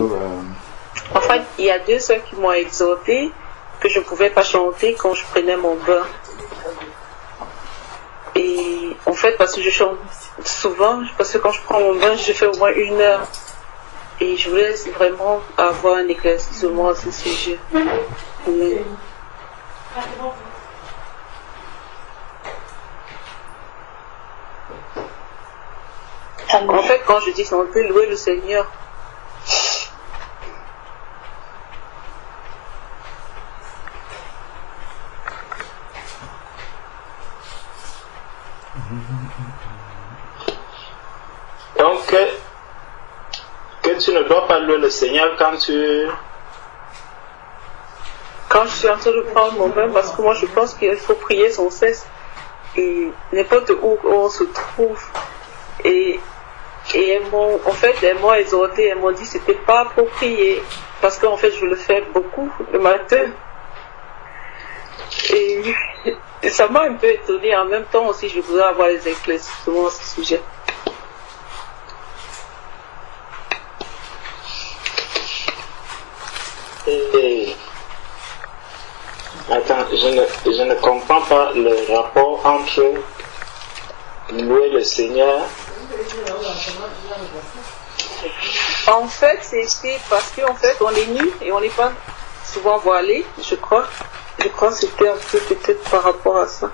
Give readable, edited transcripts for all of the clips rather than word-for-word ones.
En fait, il y a 2 sœurs qui m'ont exhorté que je ne pouvais pas chanter quand je prenais mon bain. Et en fait, parce que je chante souvent, parce que quand je prends mon bain, je fais au moins 1 heure. Et je voulais vraiment avoir un éclaircissement à ce sujet. Amen. En fait, quand je dis chanter, louer le Seigneur. Donc, que tu ne dois pas louer le Seigneur quand tu... Quand je suis en train de prendre mon bain, parce que moi je pense qu'il faut prier sans cesse. Et n'importe où on se trouve. Et elles m'ont exhorté, elles m'ont dit que c'était pas pour prier. Parce qu'en fait, je le fais beaucoup le matin. Et ça m'a un peu étonnée. En même temps aussi, je voudrais avoir les éclaircissements à ce sujet. Attends, je ne comprends pas le rapport entre louer le Seigneur. En fait, c'est parce qu'en fait, on est nu et on n'est pas souvent voilé, je crois. Je crois que c'était un peu peut-être par rapport à ça.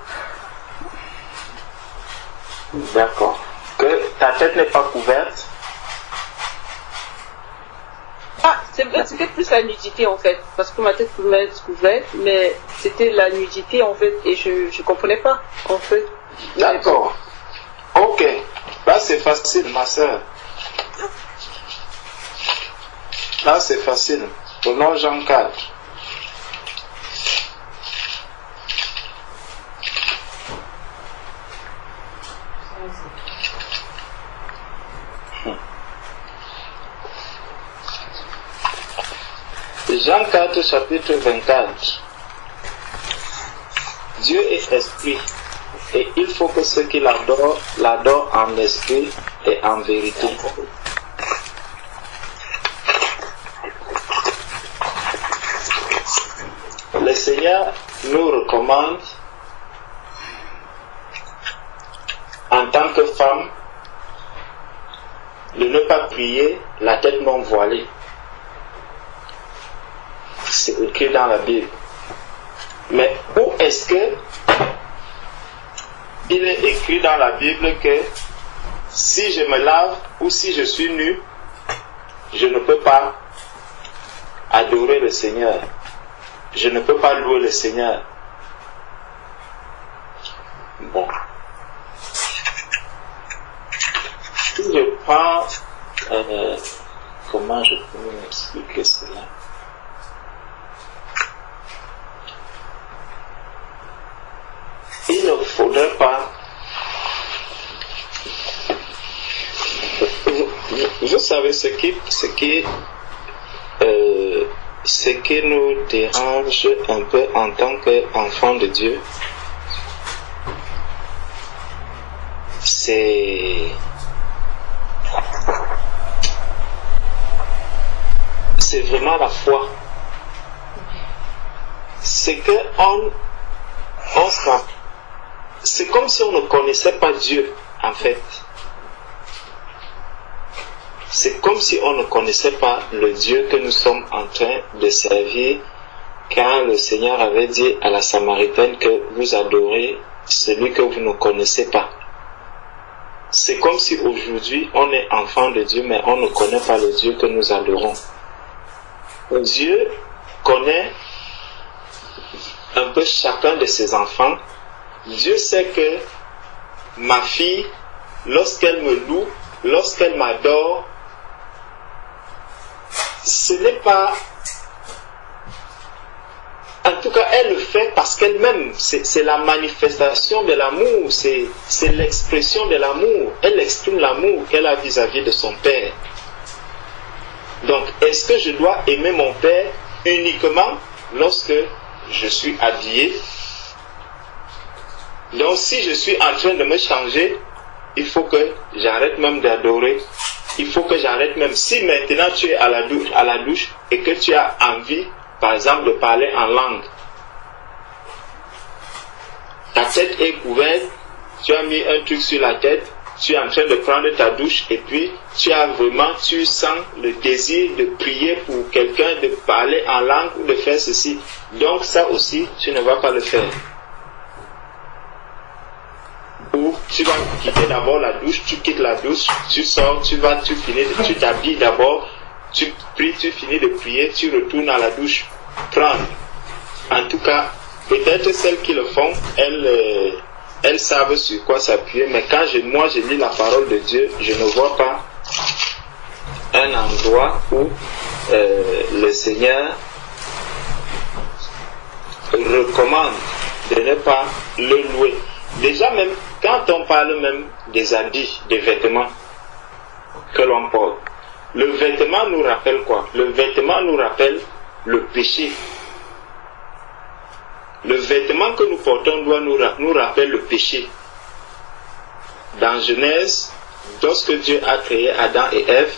D'accord. Que ta tête n'est pas couverte. Ah, c'était plus la nudité en fait, parce que ma tête pouvait être couverte, mais c'était la nudité en fait, et je comprenais pas en fait. D'accord. Ok. Là c'est facile, ma soeur. Là c'est facile. Prenons Jean 4. Jean 4, chapitre 24. Dieu est esprit, et il faut que ceux qui l'adorent en esprit et en vérité. Le Seigneur nous recommande, en tant que femme, de ne pas prier la tête non voilée. C'est écrit dans la Bible. Mais où est-ce que il est écrit dans la Bible que si je me lave ou si je suis nu, je ne peux pas adorer le Seigneur, je ne peux pas louer le Seigneur? Bon. Si je prends comment je peux m'expliquer cela? Il ne faudrait pas... Vous savez ce qui nous dérange un peu en tant qu'enfants de Dieu, c'est vraiment la foi. C'est que c'est comme si on ne connaissait pas Dieu, en fait. C'est comme si on ne connaissait pas le Dieu que nous sommes en train de servir, quand le Seigneur avait dit à la Samaritaine que vous adorez celui que vous ne connaissez pas. C'est comme si aujourd'hui on est enfant de Dieu, mais on ne connaît pas le Dieu que nous adorons. Dieu connaît un peu chacun de ses enfants. Dieu sait que ma fille, lorsqu'elle me loue, lorsqu'elle m'adore, ce n'est pas... En tout cas, elle le fait parce qu'elle m'aime. C'est la manifestation de l'amour, c'est l'expression de l'amour. Elle exprime l'amour qu'elle a vis-à-vis de son père. Donc, est-ce que je dois aimer mon père uniquement lorsque je suis habillé? Donc si je suis en train de me changer, il faut que j'arrête même d'adorer il faut que j'arrête même. Si maintenant tu es à la douche et que tu as envie, par exemple, de parler en langue, ta tête est couverte, tu as mis un truc sur la tête, tu es en train de prendre ta douche et puis tu sens le désir de prier pour quelqu'un, de parler en langue ou de faire ceci. Donc ça aussi, tu ne vas pas le faire. Ou tu vas quitter d'abord la douche, tu quittes la douche, tu sors, tu t'habilles d'abord, tu pries, tu finis de prier, tu retournes à la douche, prendre. En tout cas, peut-être celles qui le font, elles savent sur quoi s'appuyer, mais quand moi je lis la parole de Dieu, je ne vois pas un endroit où le Seigneur recommande de ne pas le louer. Déjà même, quand on parle même des habits, des vêtements que l'on porte, le vêtement nous rappelle quoi? Le vêtement nous rappelle le péché. Le vêtement que nous portons doit nous rappeler le péché. Dans Genèse, lorsque Dieu a créé Adam et Ève,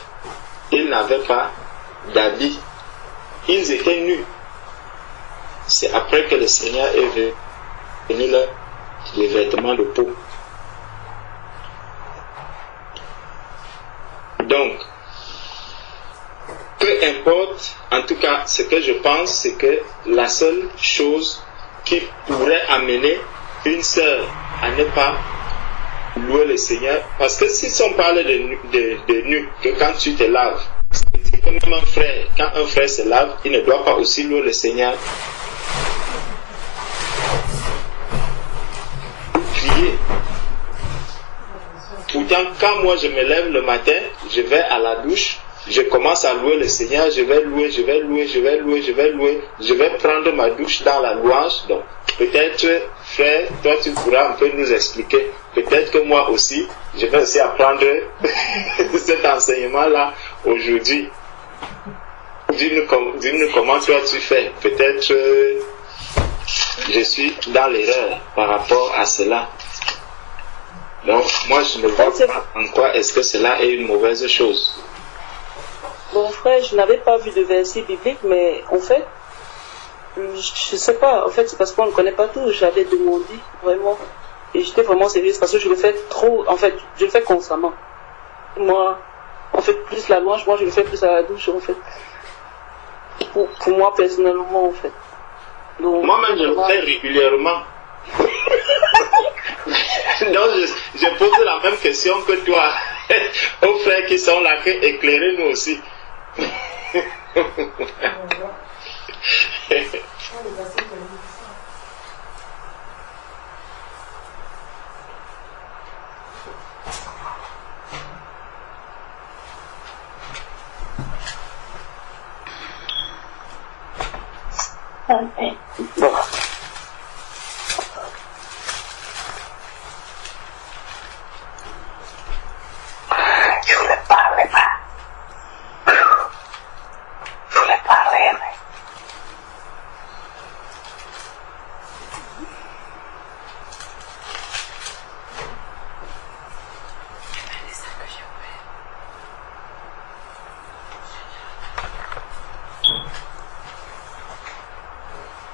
ils n'avaient pas d'habits. Ils étaient nus. C'est après que le Seigneur est venu leur les vêtements de peau. Donc, peu importe, en tout cas, ce que je pense, c'est que la seule chose qui pourrait amener une sœur à ne pas louer le Seigneur, parce que si on parle de nu, que quand tu te laves, c'est comme un frère, quand un frère se lave, il ne doit pas aussi louer le Seigneur. Prier. Pourtant, quand moi je me lève le matin, je vais à la douche, je commence à louer le Seigneur, je vais prendre ma douche dans la louange. Donc, peut-être, frère, toi tu pourras un peu nous expliquer. Peut-être que moi aussi, je vais aussi apprendre cet enseignement-là aujourd'hui. Dis-nous comment toi tu fais. Peut-être je suis dans l'erreur par rapport à cela. Donc, moi je ne vois pas en quoi est-ce que cela est une mauvaise chose. Bon frère, je n'avais pas vu de verset biblique, mais en fait, je sais pas, en fait c'est parce qu'on ne connaît pas tout, j'avais demandé vraiment, et j'étais vraiment sérieuse parce que je le fais trop, en fait, je le fais constamment. Moi, en fait, plus la louange, moi je le fais plus à la douche, en fait. Pour moi personnellement, en fait. Moi-même je le fais régulièrement. Donc je pose la même question que toi aux frères qui sont là, éclairez-nous aussi. Bon. Je voulais parler, mais...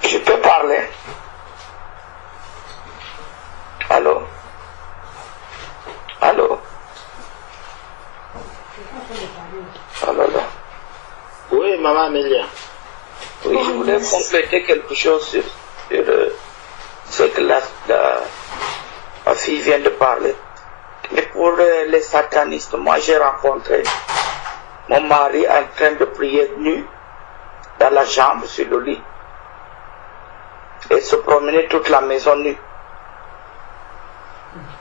Je peux parler? Allô? Allô? Allô? Oui, maman Amélia. Oui, je voulais compléter quelque chose sur ce que ma fille vient de parler. Mais pour les satanistes, moi j'ai rencontré mon mari en train de prier nu dans la chambre sur le lit et se promener toute la maison nue.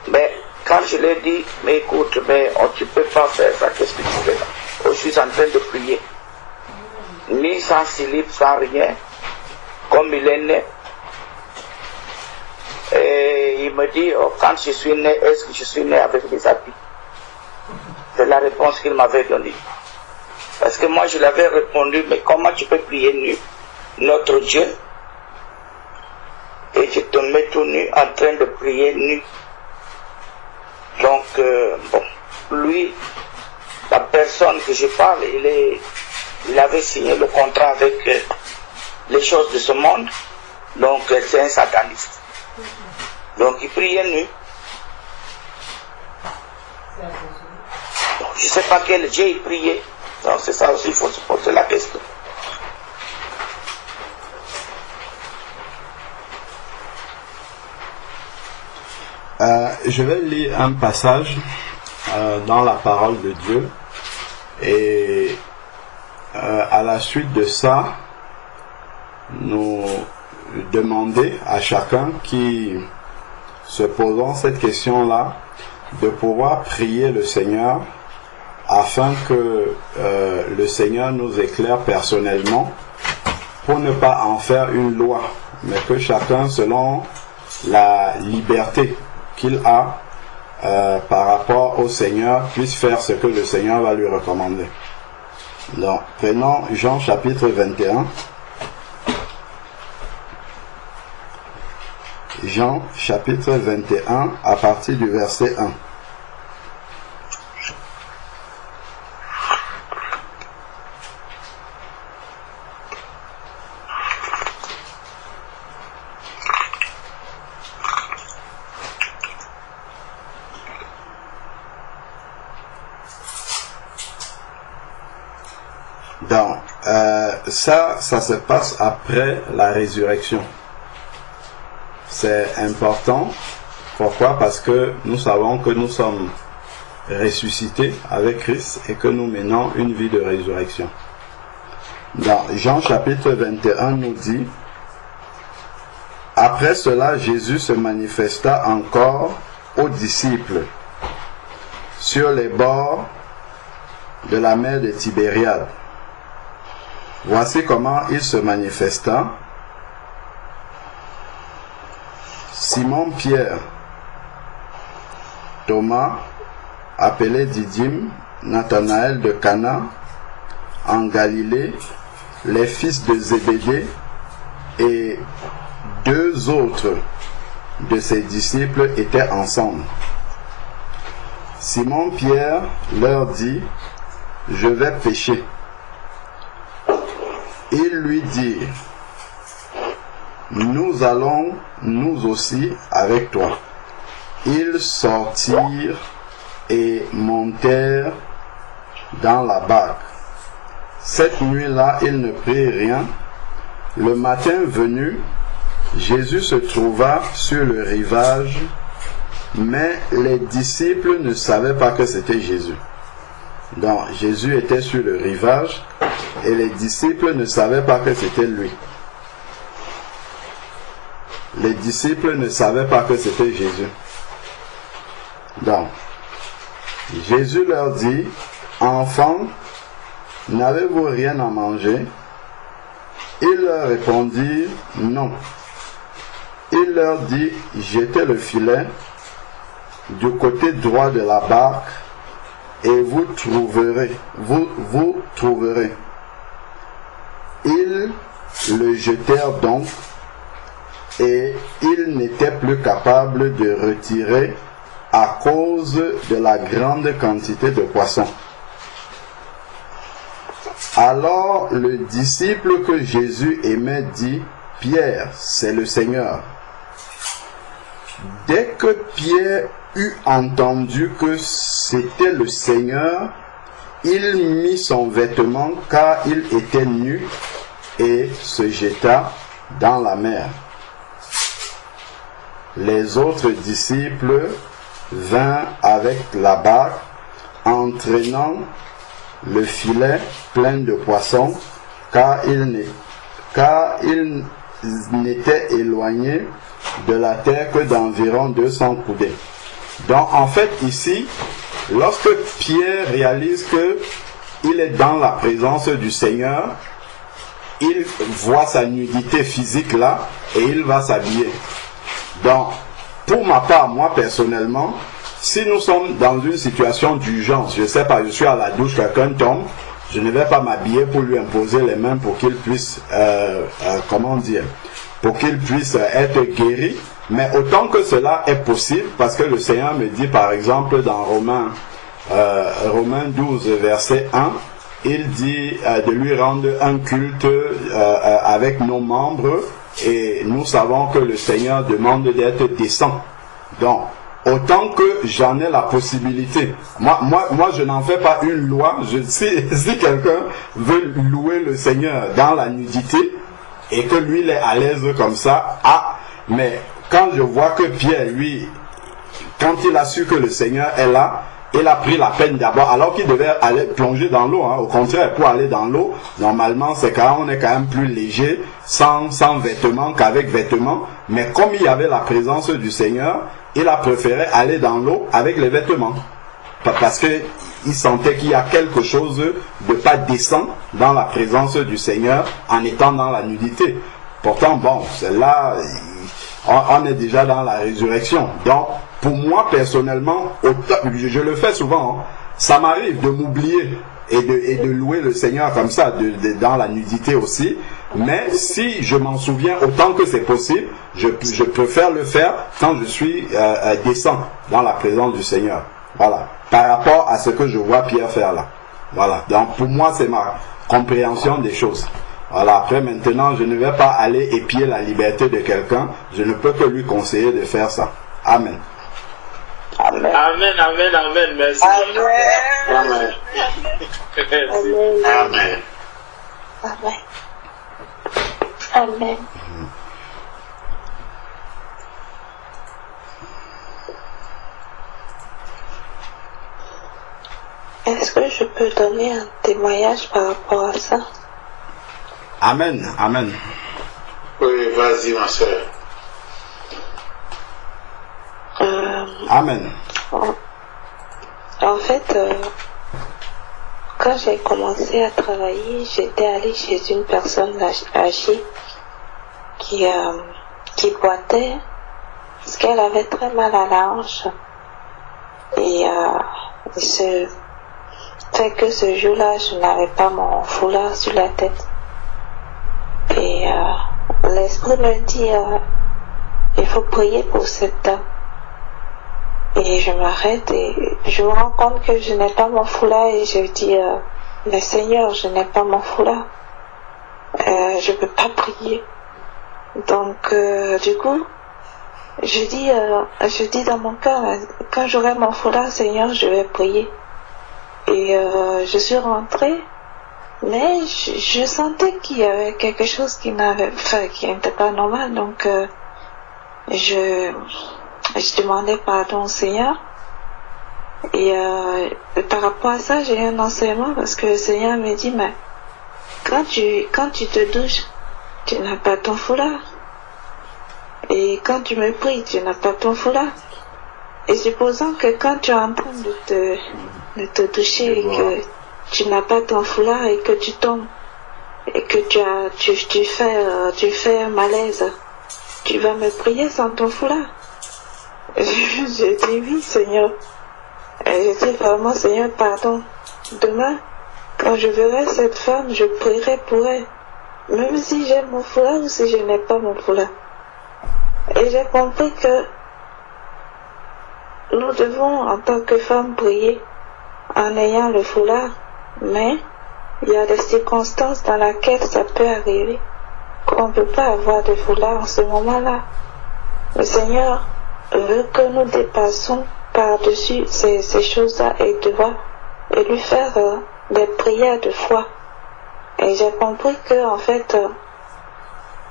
Mais quand je lui ai dit, mais écoute, mais tu ne peux pas faire ça, qu'est-ce que tu fais? Oh, je suis en train de prier. Ni sans slip, sans rien, comme il est né. Et il me dit, oh, quand je suis né, est-ce que je suis né avec des habits? C'est la réponse qu'il m'avait donnée. Parce que moi je l'avais répondu, mais comment tu peux prier nu, notre Dieu, et tu te mets tout nu en train de prier nu? Donc, bon, lui, la personne que je parle, il avait signé le contrat avec les choses de ce monde, donc c'est un sataniste. Donc il priait nu. Donc, je ne sais pas quel Dieu il priait. Donc c'est ça aussi, il faut se poser la question. Je vais lire un passage dans la parole de Dieu et à la suite de ça, nous demander à chacun qui se posant cette question-là de pouvoir prier le Seigneur afin que le Seigneur nous éclaire personnellement pour ne pas en faire une loi, mais que chacun, selon la liberté qu'il a par rapport au Seigneur, puisse faire ce que le Seigneur va lui recommander. Donc, prenons Jean chapitre 21. Jean chapitre 21 à partir du verset 1. Donc, ça se passe après la résurrection. C'est important. Pourquoi? Parce que nous savons que nous sommes ressuscités avec Christ et que nous menons une vie de résurrection. Dans Jean chapitre 21 nous dit: après cela, Jésus se manifesta encore aux disciples sur les bords de la mer de Tibériade. Voici comment il se manifesta. Simon-Pierre, Thomas, appelé Didyme, Nathanaël de Cana, en Galilée, les fils de Zébédée et deux autres de ses disciples étaient ensemble. Simon-Pierre leur dit: je vais pêcher. Ils lui dirent: nous allons nous aussi avec toi. Ils sortirent et montèrent dans la barque. Cette nuit-là, ils ne prirent rien. Le matin venu, Jésus se trouva sur le rivage, mais les disciples ne savaient pas que c'était Jésus. Donc, Jésus était sur le rivage et les disciples ne savaient pas que c'était lui. Les disciples ne savaient pas que c'était Jésus. Donc, Jésus leur dit: enfants, n'avez-vous rien à manger? Ils leur répondirent: non. Il leur dit: jetez le filet du côté droit de la barque et vous trouverez. Ils le jetèrent donc, et ils n'étaient plus capables de retirer à cause de la grande quantité de poissons. Alors le disciple que Jésus aimait dit: Pierre, c'est le Seigneur. Dès que Pierre eut entendu que c'était le Seigneur, il mit son vêtement, car il était nu, et se jeta dans la mer. Les autres disciples vinrent avec la barque, entraînant le filet plein de poissons, car ils n'étaient éloignés de la terre que d'environ 200 coudées. Donc en fait ici, lorsque Pierre réalise que il est dans la présence du Seigneur, il voit sa nudité physique là et il va s'habiller. Donc pour ma part, moi personnellement, si nous sommes dans une situation d'urgence, je ne sais pas, je suis à la douche, quelqu'un tombe, je ne vais pas m'habiller pour lui imposer les mains pour qu'il puisse, pour qu'il puisse être guéri. Mais autant que cela est possible, parce que le Seigneur me dit par exemple dans Romains Romains 12, verset 1, il dit de lui rendre un culte avec nos membres, et nous savons que le Seigneur demande d'être décent. Donc, autant que j'en ai la possibilité, moi je n'en fais pas une loi. Si quelqu'un veut louer le Seigneur dans la nudité et que lui il est à l'aise comme ça, mais quand je vois que Pierre, lui, quand il a su que le Seigneur est là, il a pris la peine d'abord, alors qu'il devait aller plonger dans l'eau, au contraire, pour aller dans l'eau, normalement c'est quand on est quand même plus léger, sans vêtements qu'avec vêtements, mais comme il y avait la présence du Seigneur, il a préféré aller dans l'eau avec les vêtements. Parce qu'il sentait qu'il y a quelque chose de pas décent dans la présence du Seigneur en étant dans la nudité. Pourtant, bon, là, on est déjà dans la résurrection. Donc, pour moi, personnellement, je le fais souvent, ça m'arrive de m'oublier et de louer le Seigneur comme ça, dans la nudité aussi. Mais si je m'en souviens autant que c'est possible, je préfère le faire quand je suis décent dans la présence du Seigneur. Voilà. Par rapport à ce que je vois Pierre faire là. Voilà. Donc pour moi, c'est ma compréhension des choses. Voilà. Après maintenant, je ne vais pas aller épier la liberté de quelqu'un. Je ne peux que lui conseiller de faire ça. Amen. Amen. Amen, amen, amen. Merci. Amen. Merci. Amen. Amen. Amen. Est-ce que je peux donner un témoignage par rapport à ça? Amen. Amen. Oui, vas-y, ma soeur. Amen. En fait, quand j'ai commencé à travailler, j'étais allée chez une personne âgée qui boitait parce qu'elle avait très mal à la hanche. Et ce fait que ce jour-là, je n'avais pas mon foulard sur la tête. Et l'esprit me dit, il faut prier pour cette dame. Et je m'arrête et je me rends compte que je n'ai pas mon foulard et je dis, mais Seigneur, je n'ai pas mon foulard. Je ne peux pas prier. Donc, du coup, je dis dans mon cœur, quand j'aurai mon foulard, Seigneur, je vais prier. Et je suis rentrée, mais je sentais qu'il y avait quelque chose qui n'était pas normal. Donc, je demandais pardon au Seigneur. Et par rapport à ça, j'ai eu un enseignement parce que le Seigneur me dit, mais quand tu te douches, tu n'as pas ton foulard. Et quand tu me pries, tu n'as pas ton foulard. Et supposons que quand tu es en train de te doucher et que tu n'as pas ton foulard et que tu tombes et que tu fais un malaise, tu vas me prier sans ton foulard. J'ai dit oui, Seigneur. Et j'ai dit vraiment, Seigneur, pardon. Demain, quand je verrai cette femme, je prierai pour elle. Même si j'ai mon foulard ou si je n'ai pas mon foulard. Et j'ai compris que nous devons, en tant que femmes, prier en ayant le foulard. Mais il y a des circonstances dans lesquelles ça peut arriver qu'on ne peut pas avoir de foulard en ce moment-là. Le Seigneur veut que nous dépassons par-dessus ces choses-là et lui faire des prières de foi. Et j'ai compris que, en fait,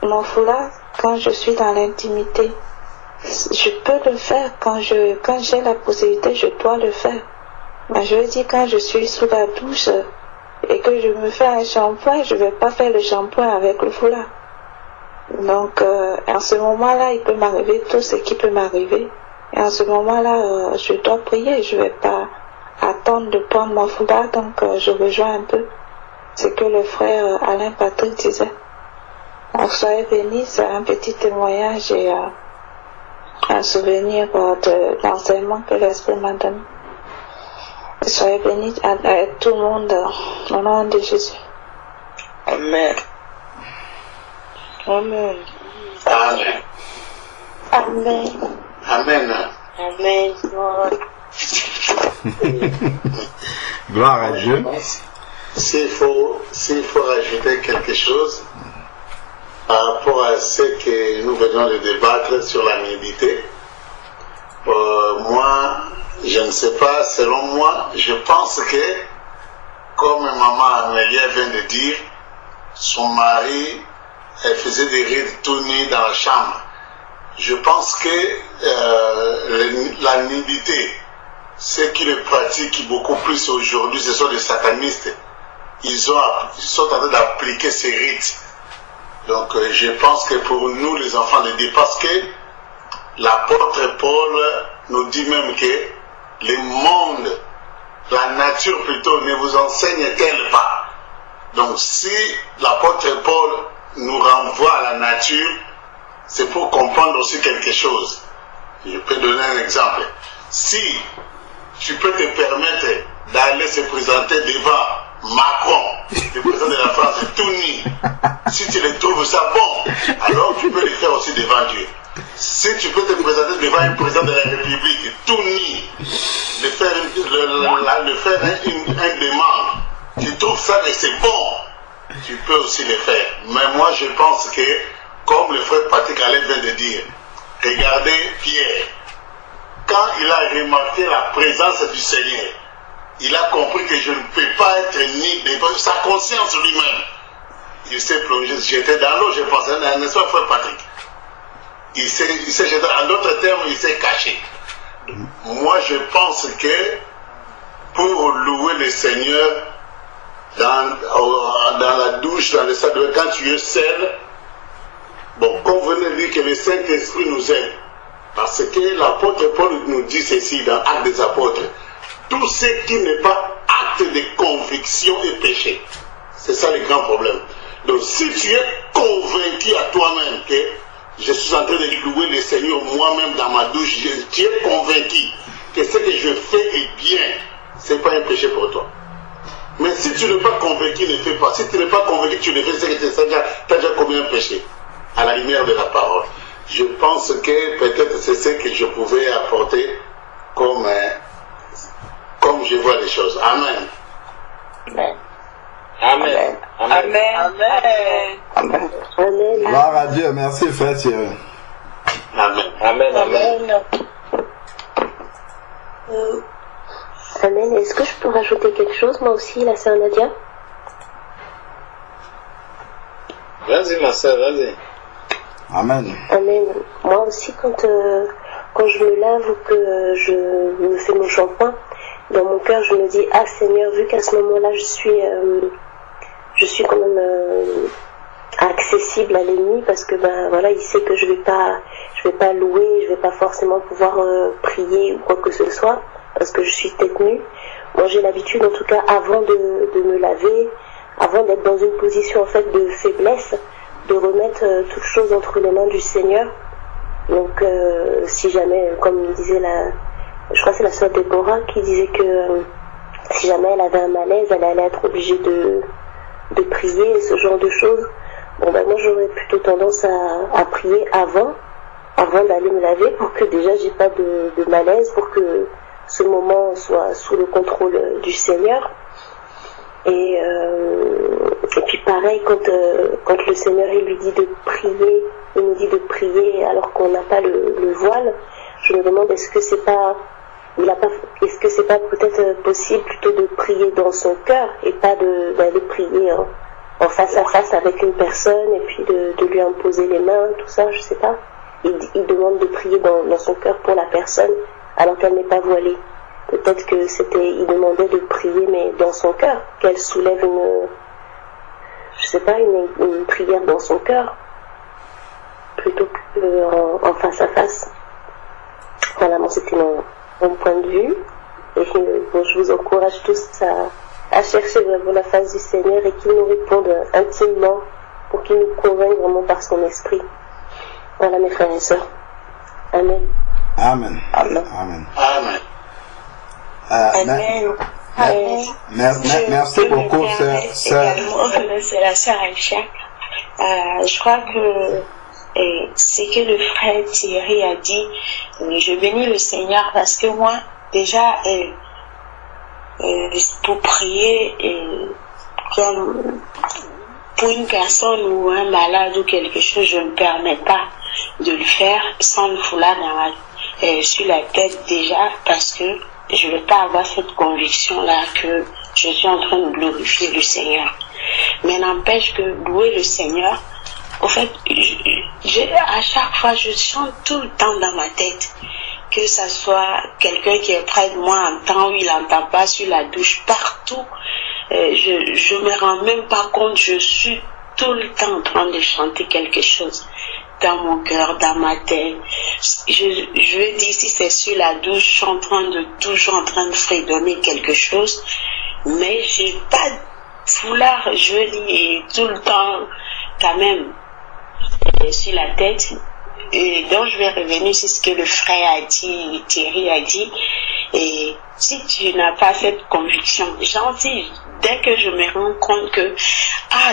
mon foulard, quand je suis dans l'intimité, je peux le faire quand j'ai la possibilité, je dois le faire. Mais je veux dire, quand je suis sous la douche et que je me fais un shampoing, je ne vais pas faire le shampoing avec le foulard. Donc, en ce moment-là, il peut m'arriver tout ce qui peut m'arriver. Et en ce moment-là, je dois prier. Je ne vais pas attendre de prendre mon foulard. Donc, je rejoins un peu ce que le frère Alain Patrick disait. Donc, soyez bénis. C'est un petit témoignage et un souvenir de l'enseignement que l'Esprit m'a donné. Et soyez bénis à tout le monde au nom de Jésus. Amen. Amen. Amen. Amen. Amen. Amen, Lord. Gloire à Dieu. S'il faut rajouter quelque chose par rapport à ce que nous venons de débattre sur la nudité, moi, je ne sais pas, selon moi, je pense que, comme maman Amélia vient de dire, son mari, elle faisait des rides tout nus dans la chambre. Je pense que la nudité, ceux qui le pratiquent beaucoup plus aujourd'hui, ce sont les satanistes. Ils sont en train d'appliquer ces rites. Donc je pense que pour nous, les enfants de Dieu, parce que l'apôtre Paul nous dit même que le monde, la nature plutôt, ne vous enseigne-t-elle pas? Donc si l'apôtre Paul nous renvoie à la nature, c'est pour comprendre aussi quelque chose. Je peux donner un exemple. Si tu peux te permettre d'aller se présenter devant Macron, le président de la France, tout nu, si tu le trouves ça bon, alors tu peux le faire aussi devant Dieu. Si tu peux te présenter devant un président de la République, tout nu, le faire une demande, tu trouves ça et c'est bon, tu peux aussi le faire. Mais moi je pense que, comme le frère Patrick Alain vient de dire, regardez Pierre, quand il a remarqué la présence du Seigneur, il a compris que je ne peux pas être ni devant sa conscience lui-même. Il s'est plongé, j'étais dans l'eau, je pensais, n'est-ce pas, frère Patrick? Il s'est jeté, en d'autres termes, il s'est caché. Moi, je pense que pour louer le Seigneur dans la douche, dans le salle, quand tu es seul, bon, comme vous venez de dire que le Saint-Esprit nous aide. Parce que l'apôtre Paul nous dit ceci dans Actes des Apôtres. Tout ce qui n'est pas acte de conviction est péché. C'est ça le grand problème. Donc si tu es convaincu à toi-même que je suis en train de louer le Seigneur moi-même dans ma douche, tu es convaincu que ce que je fais est bien, ce n'est pas un péché pour toi. Mais si tu n'es pas convaincu, ne fais pas. Si tu n'es pas convaincu, tu le fais, c'est que tu as déjà commis un péché à la lumière de la parole. Je pense que peut-être c'est ce que je pouvais apporter comme je vois les choses. Amen. Amen. Amen. Amen. Amen. Amen. Amen. Gloire à Dieu. Merci, frère Thierry. Amen. Amen. Amen. Amen. Est-ce que je peux rajouter quelque chose, moi aussi, la sœur Nadia? Vas-y, ma soeur, vas-y. Amen. Amen. Moi aussi, quand je me lave ou que je me fais mon shampoing, dans mon cœur, je me dis, ah Seigneur, vu qu'à ce moment-là, je suis quand même accessible à l'ennemi, parce que ben voilà, il sait que je vais pas louer, je vais pas forcément pouvoir prier ou quoi que ce soit, parce que je suis tête nue. Moi, j'ai l'habitude, en tout cas, avant de me laver, avant d'être dans une position en fait de faiblesse, de remettre toute chose entre les mains du Seigneur. Donc, si jamais, comme disait je crois que c'est la sœur Déborah qui disait que si jamais elle avait un malaise, elle allait être obligée de prier, ce genre de choses. Bon, ben moi, j'aurais plutôt tendance à prier avant d'aller me laver, pour que déjà j'ai pas de malaise, pour que ce moment soit sous le contrôle du Seigneur. Et puis pareil, quand le Seigneur il lui dit de prier, il nous dit de prier alors qu'on n'a pas le voile, je me demande est-ce que c'est pas peut-être possible plutôt de prier dans son cœur et pas d'aller prier en face à face avec une personne et puis de lui imposer les mains, tout ça, je sais pas. Il demande de prier dans son cœur pour la personne alors qu'elle n'est pas voilée. Peut-être que il demandait de prier mais dans son cœur, qu'elle soulève une prière dans son cœur plutôt qu'en face à face. Voilà, moi c'était mon point de vue. Et bon, je vous encourage tous à chercher vraiment la face du Seigneur et qu'il nous réponde intimement pour qu'il nous convainque vraiment par son esprit. Voilà mes frères et sœurs. Amen. Amen. Amen. Amen. Amen. Amen. Merci beaucoup, sœur. C'est la sœur Aïcha. Je crois que ce que le frère Thierry a dit, je bénis le Seigneur parce que moi, déjà, pour prier comme pour une personne ou un malade ou quelque chose, je ne me permets pas de le faire sans le foulard sur la tête déjà, parce que je ne veux pas avoir cette conviction-là que je suis en train de glorifier le Seigneur. Mais n'empêche que louer le Seigneur, en fait, à chaque fois, je chante tout le temps dans ma tête. Que ça soit quelqu'un qui est près de moi, entend ou il n'entend pas, sur la douche, partout. Je me rends même pas compte, je suis tout le temps en train de chanter quelque chose dans mon cœur, dans ma tête. Je veux dire, si c'est sur la douche, je suis toujours en train de fredonner quelque chose, mais j'ai pas de foulard, je veux dire, tout le temps quand même sur la tête. Et donc je vais revenir sur ce que le frère a dit, Thierry a dit. Et si tu n'as pas cette conviction, gentil, dès que je me rends compte que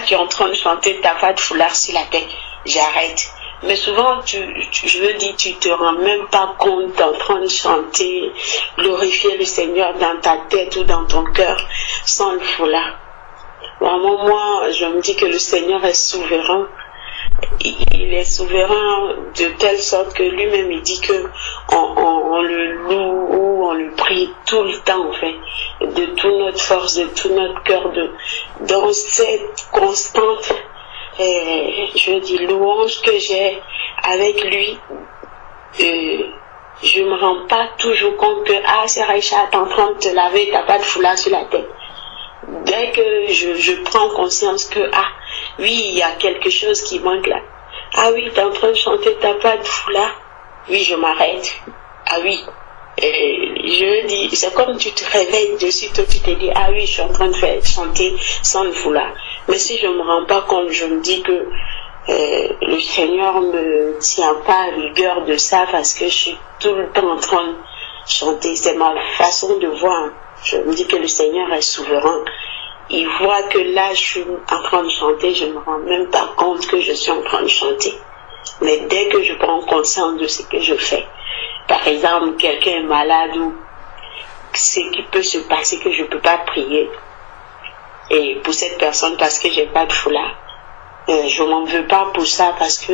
tu es en train de chanter, tu n'as pas de foulard sur la tête, j'arrête. Mais souvent, je veux dire, tu te rends même pas compte, tu es en train de chanter, glorifier le Seigneur dans ta tête ou dans ton cœur sans le foulard. Vraiment, moi, je me dis que le Seigneur est souverain. Il est souverain de telle sorte que lui-même il dit que on le loue ou on le prie tout le temps, en fait, de toute notre force, de tout notre cœur, dans cette constante je dis louange que j'ai avec lui. Je me rends pas toujours compte que c'est Raïcha, t'es en train de te laver, t'as pas de foulard sur la tête. Dès que je prends conscience que oui, il y a quelque chose qui manque là. Oui, tu es en train de chanter, tu n'as pas de foulard. Oui, je m'arrête. Oui. Je dis, c'est comme tu te réveilles dessus, toi tu te dis, oui, je suis en train de chanter sans le foulard. Mais si je ne me rends pas compte, je me dis que le Seigneur ne me tient pas à rigueur de ça parce que je suis tout le temps en train de chanter. C'est ma façon de voir. Je me dis que le Seigneur est souverain. Il voit que là, je suis en train de chanter, je ne me rends même pas compte que je suis en train de chanter. Mais dès que je prends conscience de ce que je fais, par exemple, quelqu'un est malade ou ce qui peut se passer que je ne peux pas prier, et pour cette personne parce que je n'ai pas de foulard, je ne m'en veux pas pour ça parce que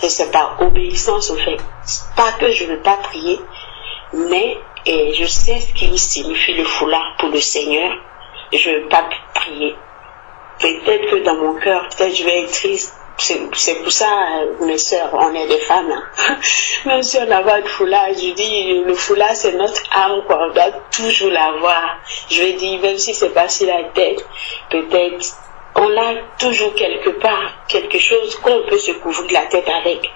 c'est par obéissance au fait. C'est pas que je ne veux pas prier, mais je sais ce qui signifie le foulard pour le Seigneur. Je ne veux pas prier. Peut-être que dans mon cœur, peut-être je vais être triste. C'est pour ça, mes sœurs, on est des femmes. Même si on n'a pas de foulard, je dis, le foulard c'est notre âme, quoi. On doit toujours l'avoir. Je vais dire, même si c'est pas sur la tête, peut-être, on a toujours quelque part quelque chose qu'on peut se couvrir la tête avec.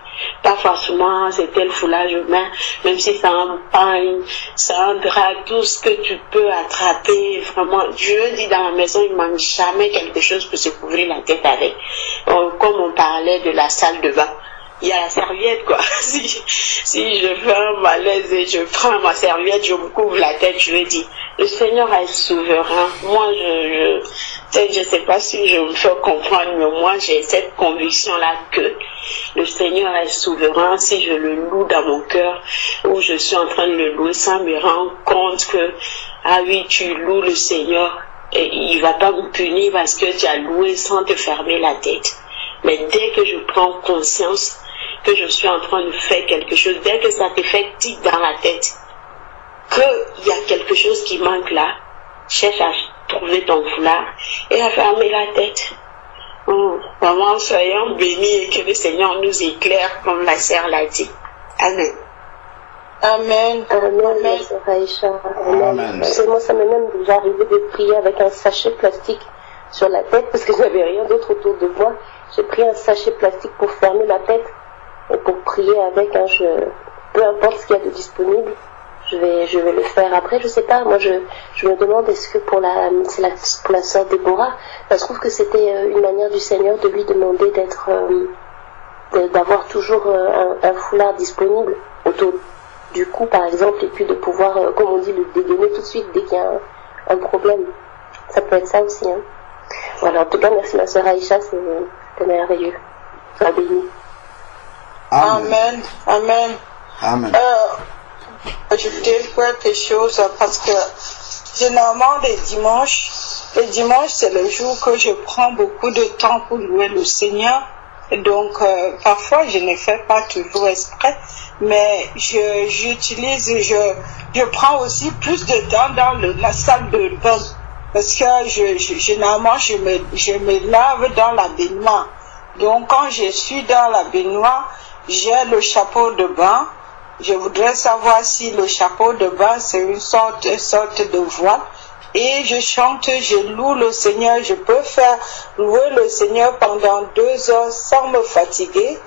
Pas forcément c'est tel foulard je mets, même si c'est un pain, c'est un drap, tout ce que tu peux attraper, vraiment. Je dis dans la maison, il ne manque jamais quelque chose pour se couvrir la tête avec. Comme on parlait de la salle de bain, il y a la serviette, quoi. Si je fais un malaise et je prends ma serviette, je me couvre la tête, je veux dire, le Seigneur est souverain. Moi, peut-être, je ne sais pas si je me fais comprendre, mais moi, j'ai cette conviction-là que le Seigneur est souverain. Si je le loue dans mon cœur, ou je suis en train de le louer sans me rendre compte que, oui, tu loues le Seigneur, et il ne va pas me punir parce que tu as loué sans te fermer la tête. Mais dès que je prends conscience que je suis en train de faire quelque chose, dès que ça te fait tic dans la tête, qu'il y a quelque chose qui manque là, cherche à trouver ton foulard et à fermer la tête. Vraiment, soyons bénis et que le Seigneur nous éclaire comme la sœur l'a dit. Amen. Amen. Amen. Amen. Moi, ça m'est même déjà arrivé de prier avec un sachet plastique sur la tête parce que je n'avais rien d'autre autour de moi. J'ai pris un sachet plastique pour fermer la tête et pour prier avec. Peu importe ce qu'il y a de disponible, je vais le faire. Après, je sais pas, moi je me demande est-ce que pour la sœur Déborah, je trouve que c'était une manière du Seigneur de lui demander d'avoir toujours un foulard disponible autour du cou par exemple, et puis de pouvoir, comme on dit, le dégainer tout de suite dès qu'il y a un problème. Ça peut être ça aussi. Hein. Voilà, en tout cas, merci ma sœur Aïcha, c'était merveilleux. Sois bénie. Amen. Amen. Amen. Je voudrais dire quelque chose parce que généralement les dimanches c'est le jour que je prends beaucoup de temps pour louer le Seigneur. Et donc parfois je ne fais pas toujours exprès, mais je prends aussi plus de temps dans la salle de bain, parce que généralement je me lave dans la baignoire. Donc quand je suis dans la baignoire, j'ai le chapeau de bain. Je voudrais savoir si le chapeau de bain c'est une sorte de voile. Et je chante, je loue le Seigneur. Je peux faire louer le Seigneur pendant 2 heures sans me fatiguer.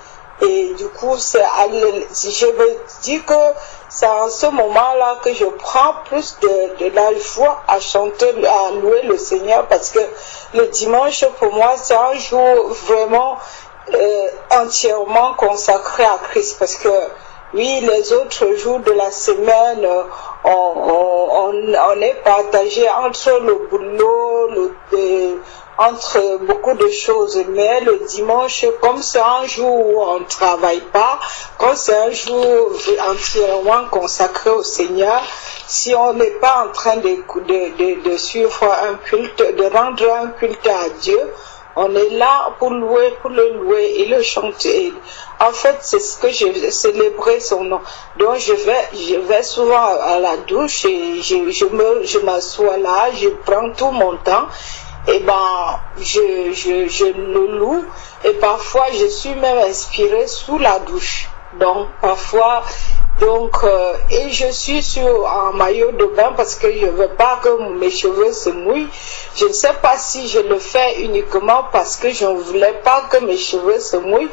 Et du coup, je me dis que c'est en ce moment-là que je prends plus de la joie à chanter, à louer le Seigneur, parce que le dimanche, pour moi, c'est un jour vraiment entièrement consacré à Christ, parce que oui, les autres jours de la semaine, on est partagé entre le boulot, entre beaucoup de choses, mais le dimanche, comme c'est un jour où on ne travaille pas, comme c'est un jour entièrement consacré au Seigneur, si on n'est pas en train de suivre un culte, de rendre un culte à Dieu, on est là pour le louer et le chanter. En fait, c'est ce que je veux célébrer son nom. Donc je vais souvent à la douche et je m'assois là, je prends tout mon temps. Et je le loue, et parfois je suis même inspirée sous la douche. Donc parfois, et je suis en maillot de bain parce que je veux pas que mes cheveux se mouillent. Je ne sais pas si je le fais uniquement parce que je ne voulais pas que mes cheveux se mouillent,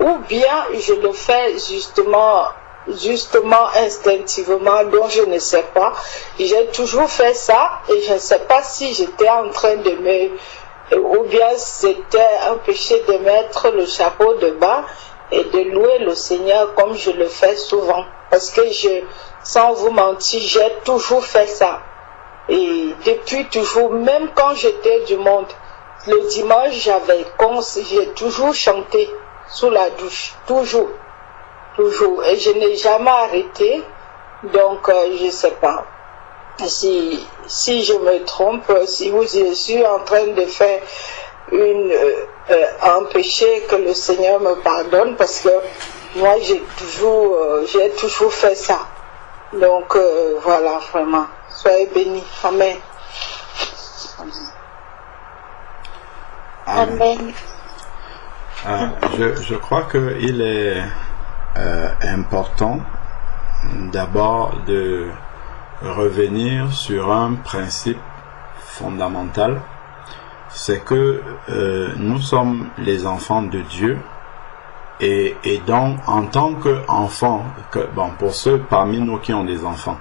ou bien je le fais justement instinctivement, donc je ne sais pas. J'ai toujours fait ça et je ne sais pas si j'étais en train ou bien c'était un péché de mettre le chapeau de bain et de louer le Seigneur comme je le fais souvent. Parce que sans vous mentir, j'ai toujours fait ça. Et depuis toujours, même quand j'étais du monde, le dimanche, j'ai toujours chanté sous la douche, toujours. Et je n'ai jamais arrêté, donc je ne sais pas si je me trompe, si je suis en train de faire un péché, que le Seigneur me pardonne, parce que moi j'ai toujours fait ça. Donc voilà, vraiment, soyez bénis. Amen. Amen. Je crois qu'il est important d'abord de revenir sur un principe fondamental, c'est que nous sommes les enfants de Dieu, et donc en tant qu'enfants, pour ceux parmi nous qui ont des enfants,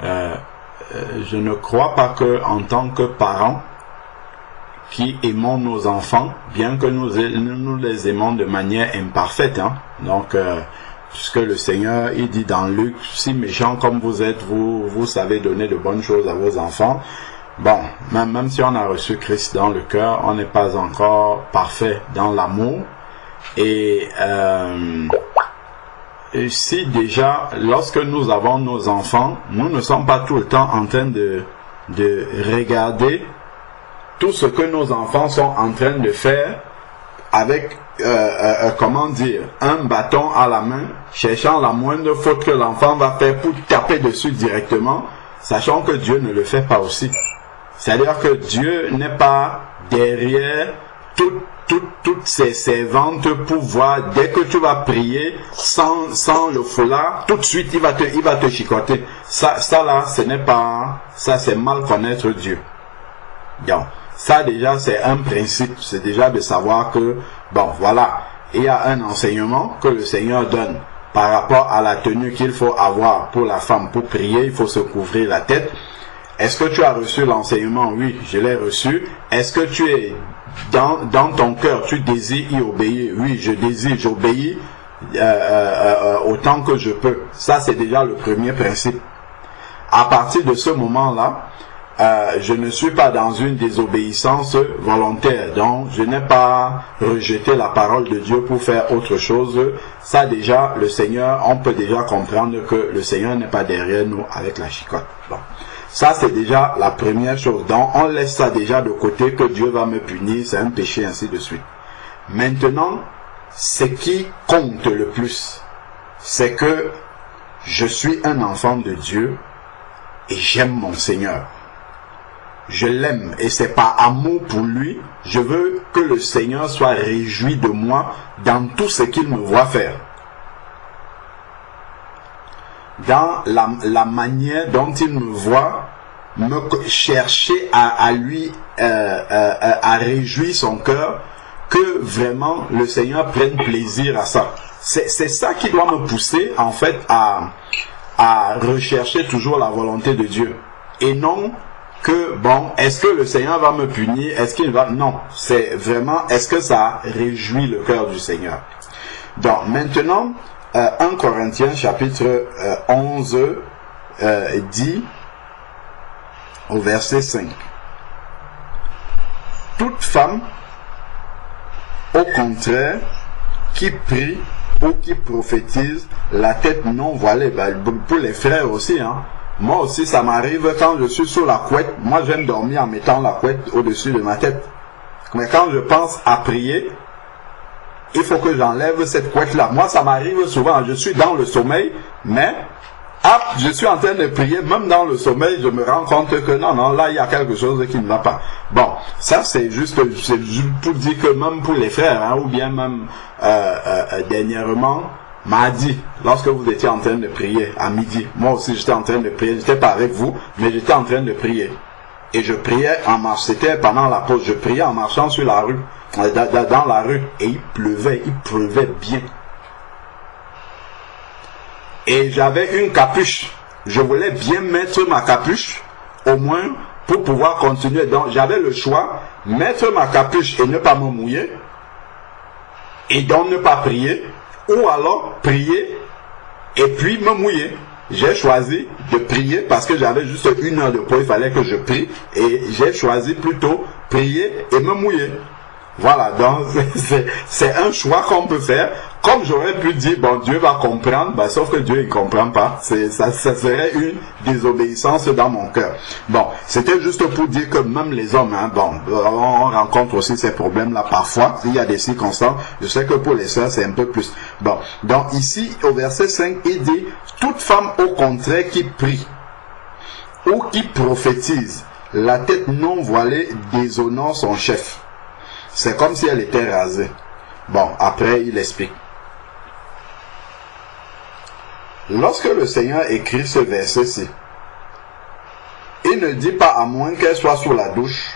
je ne crois pas que en tant que parents qui aimons nos enfants, bien que nous les aimons de manière imparfaite, donc puisque le Seigneur, il dit dans Luc, si méchants comme vous êtes, vous savez donner de bonnes choses à vos enfants. Bon, même si on a reçu Christ dans le cœur, on n'est pas encore parfait dans l'amour. Et si déjà, lorsque nous avons nos enfants, nous ne sommes pas tout le temps en train de regarder tout ce que nos enfants sont en train de faire avec, un bâton à la main, cherchant la moindre faute que l'enfant va faire pour taper dessus directement, sachant que Dieu ne le fait pas aussi. C'est-à-dire que Dieu n'est pas derrière toutes ces ventes pour voir, dès que tu vas prier sans le foulard, tout de suite il va te chicoter. Ça là, c'est mal connaître Dieu. Donc, ça déjà c'est un principe, c'est déjà de savoir que, il y a un enseignement que le Seigneur donne par rapport à la tenue qu'il faut avoir pour la femme. Pour prier, il faut se couvrir la tête. Est-ce que tu as reçu l'enseignement? Oui, je l'ai reçu. Est-ce que tu es dans ton cœur, tu désires y obéir? Oui, j'obéis autant que je peux. Ça, c'est déjà le premier principe. À partir de ce moment-là, je ne suis pas dans une désobéissance volontaire, donc je n'ai pas rejeté la parole de Dieu pour faire autre chose. Ça déjà, le Seigneur, on peut déjà comprendre que le Seigneur n'est pas derrière nous avec la chicotte. Bon. Ça, c'est déjà la première chose. Donc, on laisse ça déjà de côté, que Dieu va me punir, c'est un péché, ainsi de suite. Maintenant, ce qui compte le plus, c'est que je suis un enfant de Dieu et j'aime mon Seigneur. Je l'aime et c'est par amour pour lui, je veux que le Seigneur soit réjoui de moi dans tout ce qu'il me voit faire. Dans la manière dont il me voit, me chercher à lui, à réjouir son cœur, que vraiment le Seigneur prenne plaisir à ça. C'est ça qui doit me pousser en fait à rechercher toujours la volonté de Dieu. Et non que, bon, est-ce que le Seigneur va me punir? Est-ce qu'il va... Non, c'est vraiment, est-ce que ça réjouit le cœur du Seigneur? Donc, maintenant, 1 Corinthiens chapitre 11 dit au verset 5. Toute femme, au contraire, qui prie ou qui prophétise, la tête non voilée, pour les frères aussi, hein. Moi aussi, ça m'arrive quand je suis sur la couette. Moi, j'aime dormir en mettant la couette au-dessus de ma tête. Mais quand je pense à prier, il faut que j'enlève cette couette-là. Moi, ça m'arrive souvent. Je suis dans le sommeil, mais je suis en train de prier. Même dans le sommeil, je me rends compte que non, là, il y a quelque chose qui ne va pas. Bon, ça, c'est juste pour dire que même pour les frères, hein, ou bien même dernièrement, mardi, lorsque vous étiez en train de prier à midi, moi aussi j'étais en train de prier, j'étais pas avec vous, mais j'étais en train de prier. Et je priais en marche, c'était pendant la pause, je priais en marchant sur la rue, dans la rue, et il pleuvait bien. Et j'avais une capuche, je voulais bien mettre ma capuche, au moins pour pouvoir continuer. Donc j'avais le choix, mettre ma capuche et ne pas me mouiller, et donc ne pas prier, ou alors prier et puis me mouiller. J'ai choisi de prier parce que j'avais juste 1 heure de pause, il fallait que je prie, et j'ai choisi plutôt prier et me mouiller. Voilà, donc c'est un choix qu'on peut faire. Comme j'aurais pu dire, bon, Dieu va comprendre, sauf que Dieu ne comprend pas. Ça serait une désobéissance dans mon cœur. Bon, c'était juste pour dire que même les hommes, hein, bon, on rencontre aussi ces problèmes-là parfois. Il y a des circonstances. Je sais que pour les sœurs, c'est un peu plus. Bon, donc ici, au verset 5, il dit, toute femme au contraire qui prie ou qui prophétise, la tête non voilée déshonore son chef. C'est comme si elle était rasée. Bon, après, il explique. Lorsque le Seigneur écrit ce verset-ci, il ne dit pas à moins qu'elle soit sous la douche,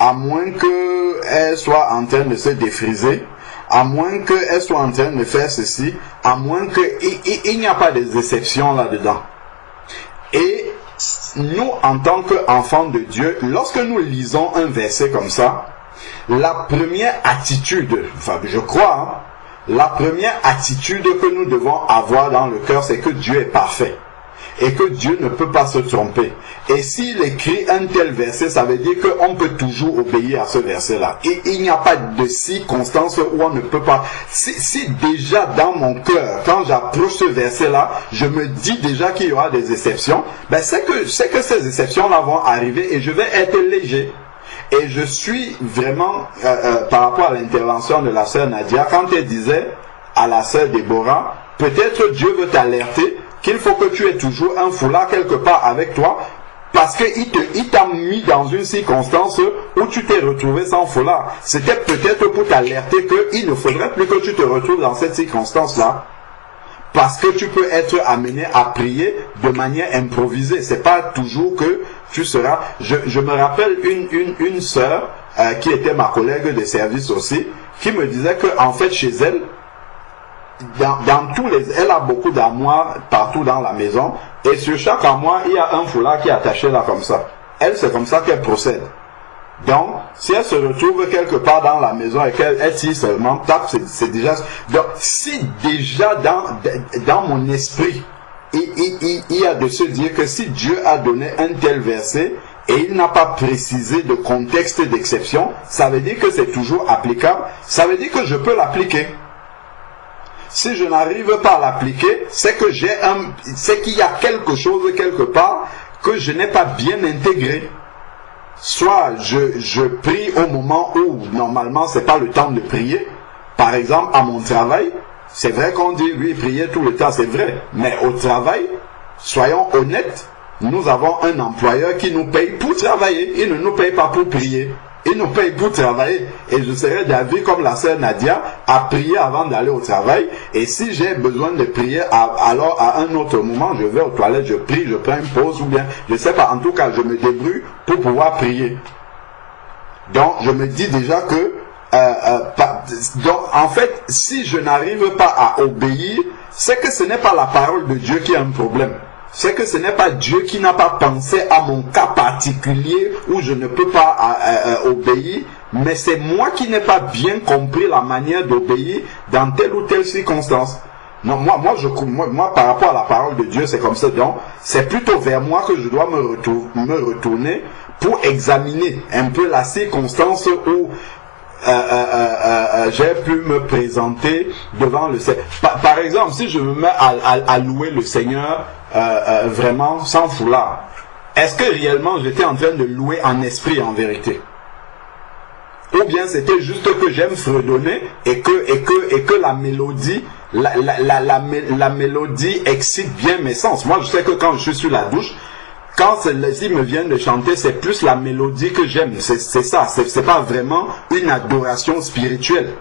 à moins qu'elle soit en train de se défriser, à moins qu'elle soit en train de faire ceci, à moins qu'il n'y a pas des exceptions là-dedans. Et nous, en tant qu'enfants de Dieu, lorsque nous lisons un verset comme ça, la première attitude, enfin je crois, hein, la première attitude que nous devons avoir dans le cœur, c'est que Dieu est parfait et que Dieu ne peut pas se tromper. Et s'il écrit un tel verset, ça veut dire qu'on peut toujours obéir à ce verset-là. Et il n'y a pas de circonstance où on ne peut pas. Si déjà dans mon cœur, quand j'approche ce verset-là, je me dis déjà qu'il y aura des exceptions, c'est que ces exceptions-là vont arriver et je vais être léger. Et je suis vraiment, par rapport à l'intervention de la sœur Nadia, quand elle disait à la sœur Déborah, peut-être Dieu veut t'alerter qu'il faut que tu aies toujours un foulard quelque part avec toi, parce qu'il t'a mis dans une circonstance où tu t'es retrouvé sans foulard. C'était peut-être pour t'alerter qu'il ne faudrait plus que tu te retrouves dans cette circonstance-là. Parce que tu peux être amené à prier de manière improvisée. C'est pas toujours que tu seras... Je me rappelle une sœur qui était ma collègue de service aussi, qui me disait que en fait chez elle, elle a beaucoup d'armoires partout dans la maison, et sur chaque armoire il y a un foulard qui est attaché là comme ça. Elle, c'est comme ça qu'elle procède. Donc, si elle se retrouve quelque part dans la maison et qu'elle tire seulement, tape, c'est déjà... Donc, si déjà dans mon esprit, il y a de se dire que si Dieu a donné un tel verset et il n'a pas précisé de contexte d'exception, ça veut dire que c'est toujours applicable, ça veut dire que je peux l'appliquer. Si je n'arrive pas à l'appliquer, c'est qu'il y a quelque chose quelque part que je n'ai pas bien intégré. Soit je prie au moment où normalement c'est pas le temps de prier. Par exemple, à mon travail, c'est vrai qu'on dit oui, prier tout le temps, c'est vrai. Mais au travail, soyons honnêtes, nous avons un employeur qui nous paye pour travailler. Il ne nous paye pas pour prier. Il nous paye pour travailler. Et je serai d'avis comme la sœur Nadia à prier avant d'aller au travail. Et si j'ai besoin de prier, alors à un autre moment, je vais aux toilettes, je prie, je prends une pause ou bien, je ne sais pas, en tout cas, je me débrouille pour pouvoir prier. Donc, je me dis déjà que, donc, en fait, si je n'arrive pas à obéir, c'est que ce n'est pas la parole de Dieu qui a un problème. C'est que ce n'est pas Dieu qui n'a pas pensé à mon cas particulier où je ne peux pas obéir, mais c'est moi qui n'ai pas bien compris la manière d'obéir dans telle ou telle circonstance. Non, moi, par rapport à la parole de Dieu, c'est comme ça. Donc, c'est plutôt vers moi que je dois me retourner pour examiner un peu la circonstance où j'ai pu me présenter devant le Seigneur. Par exemple, si je me mets à louer le Seigneur vraiment sans foulard, est-ce que réellement j'étais en train de louer en esprit et en vérité? Ou bien c'était juste que j'aime fredonner et que la mélodie la mélodie excite bien mes sens. Moi je sais que quand je suis sur la douche, quand ils me viennent de chanter, c'est plus la mélodie que j'aime. C'est ça, c'est pas vraiment une adoration spirituelle.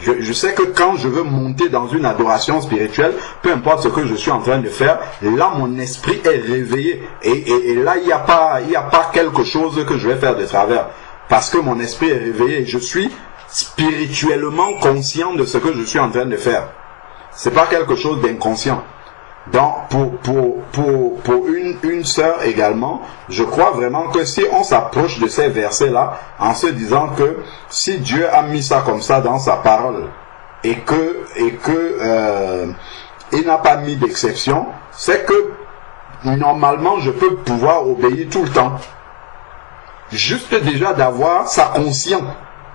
Je sais que quand je veux monter dans une adoration spirituelle, peu importe ce que je suis en train de faire, là mon esprit est réveillé. Et là il n'y a pas quelque chose que je vais faire de travers. Parce que mon esprit est réveillé et je suis spirituellement conscient de ce que je suis en train de faire. C'est pas quelque chose d'inconscient. Donc, pour une sœur également, je crois vraiment que si on s'approche de ces versets-là, en se disant que si Dieu a mis ça comme ça dans sa parole, et que il n'a pas mis d'exception, c'est que normalement je peux pouvoir obéir tout le temps. Juste déjà d'avoir ça conscient.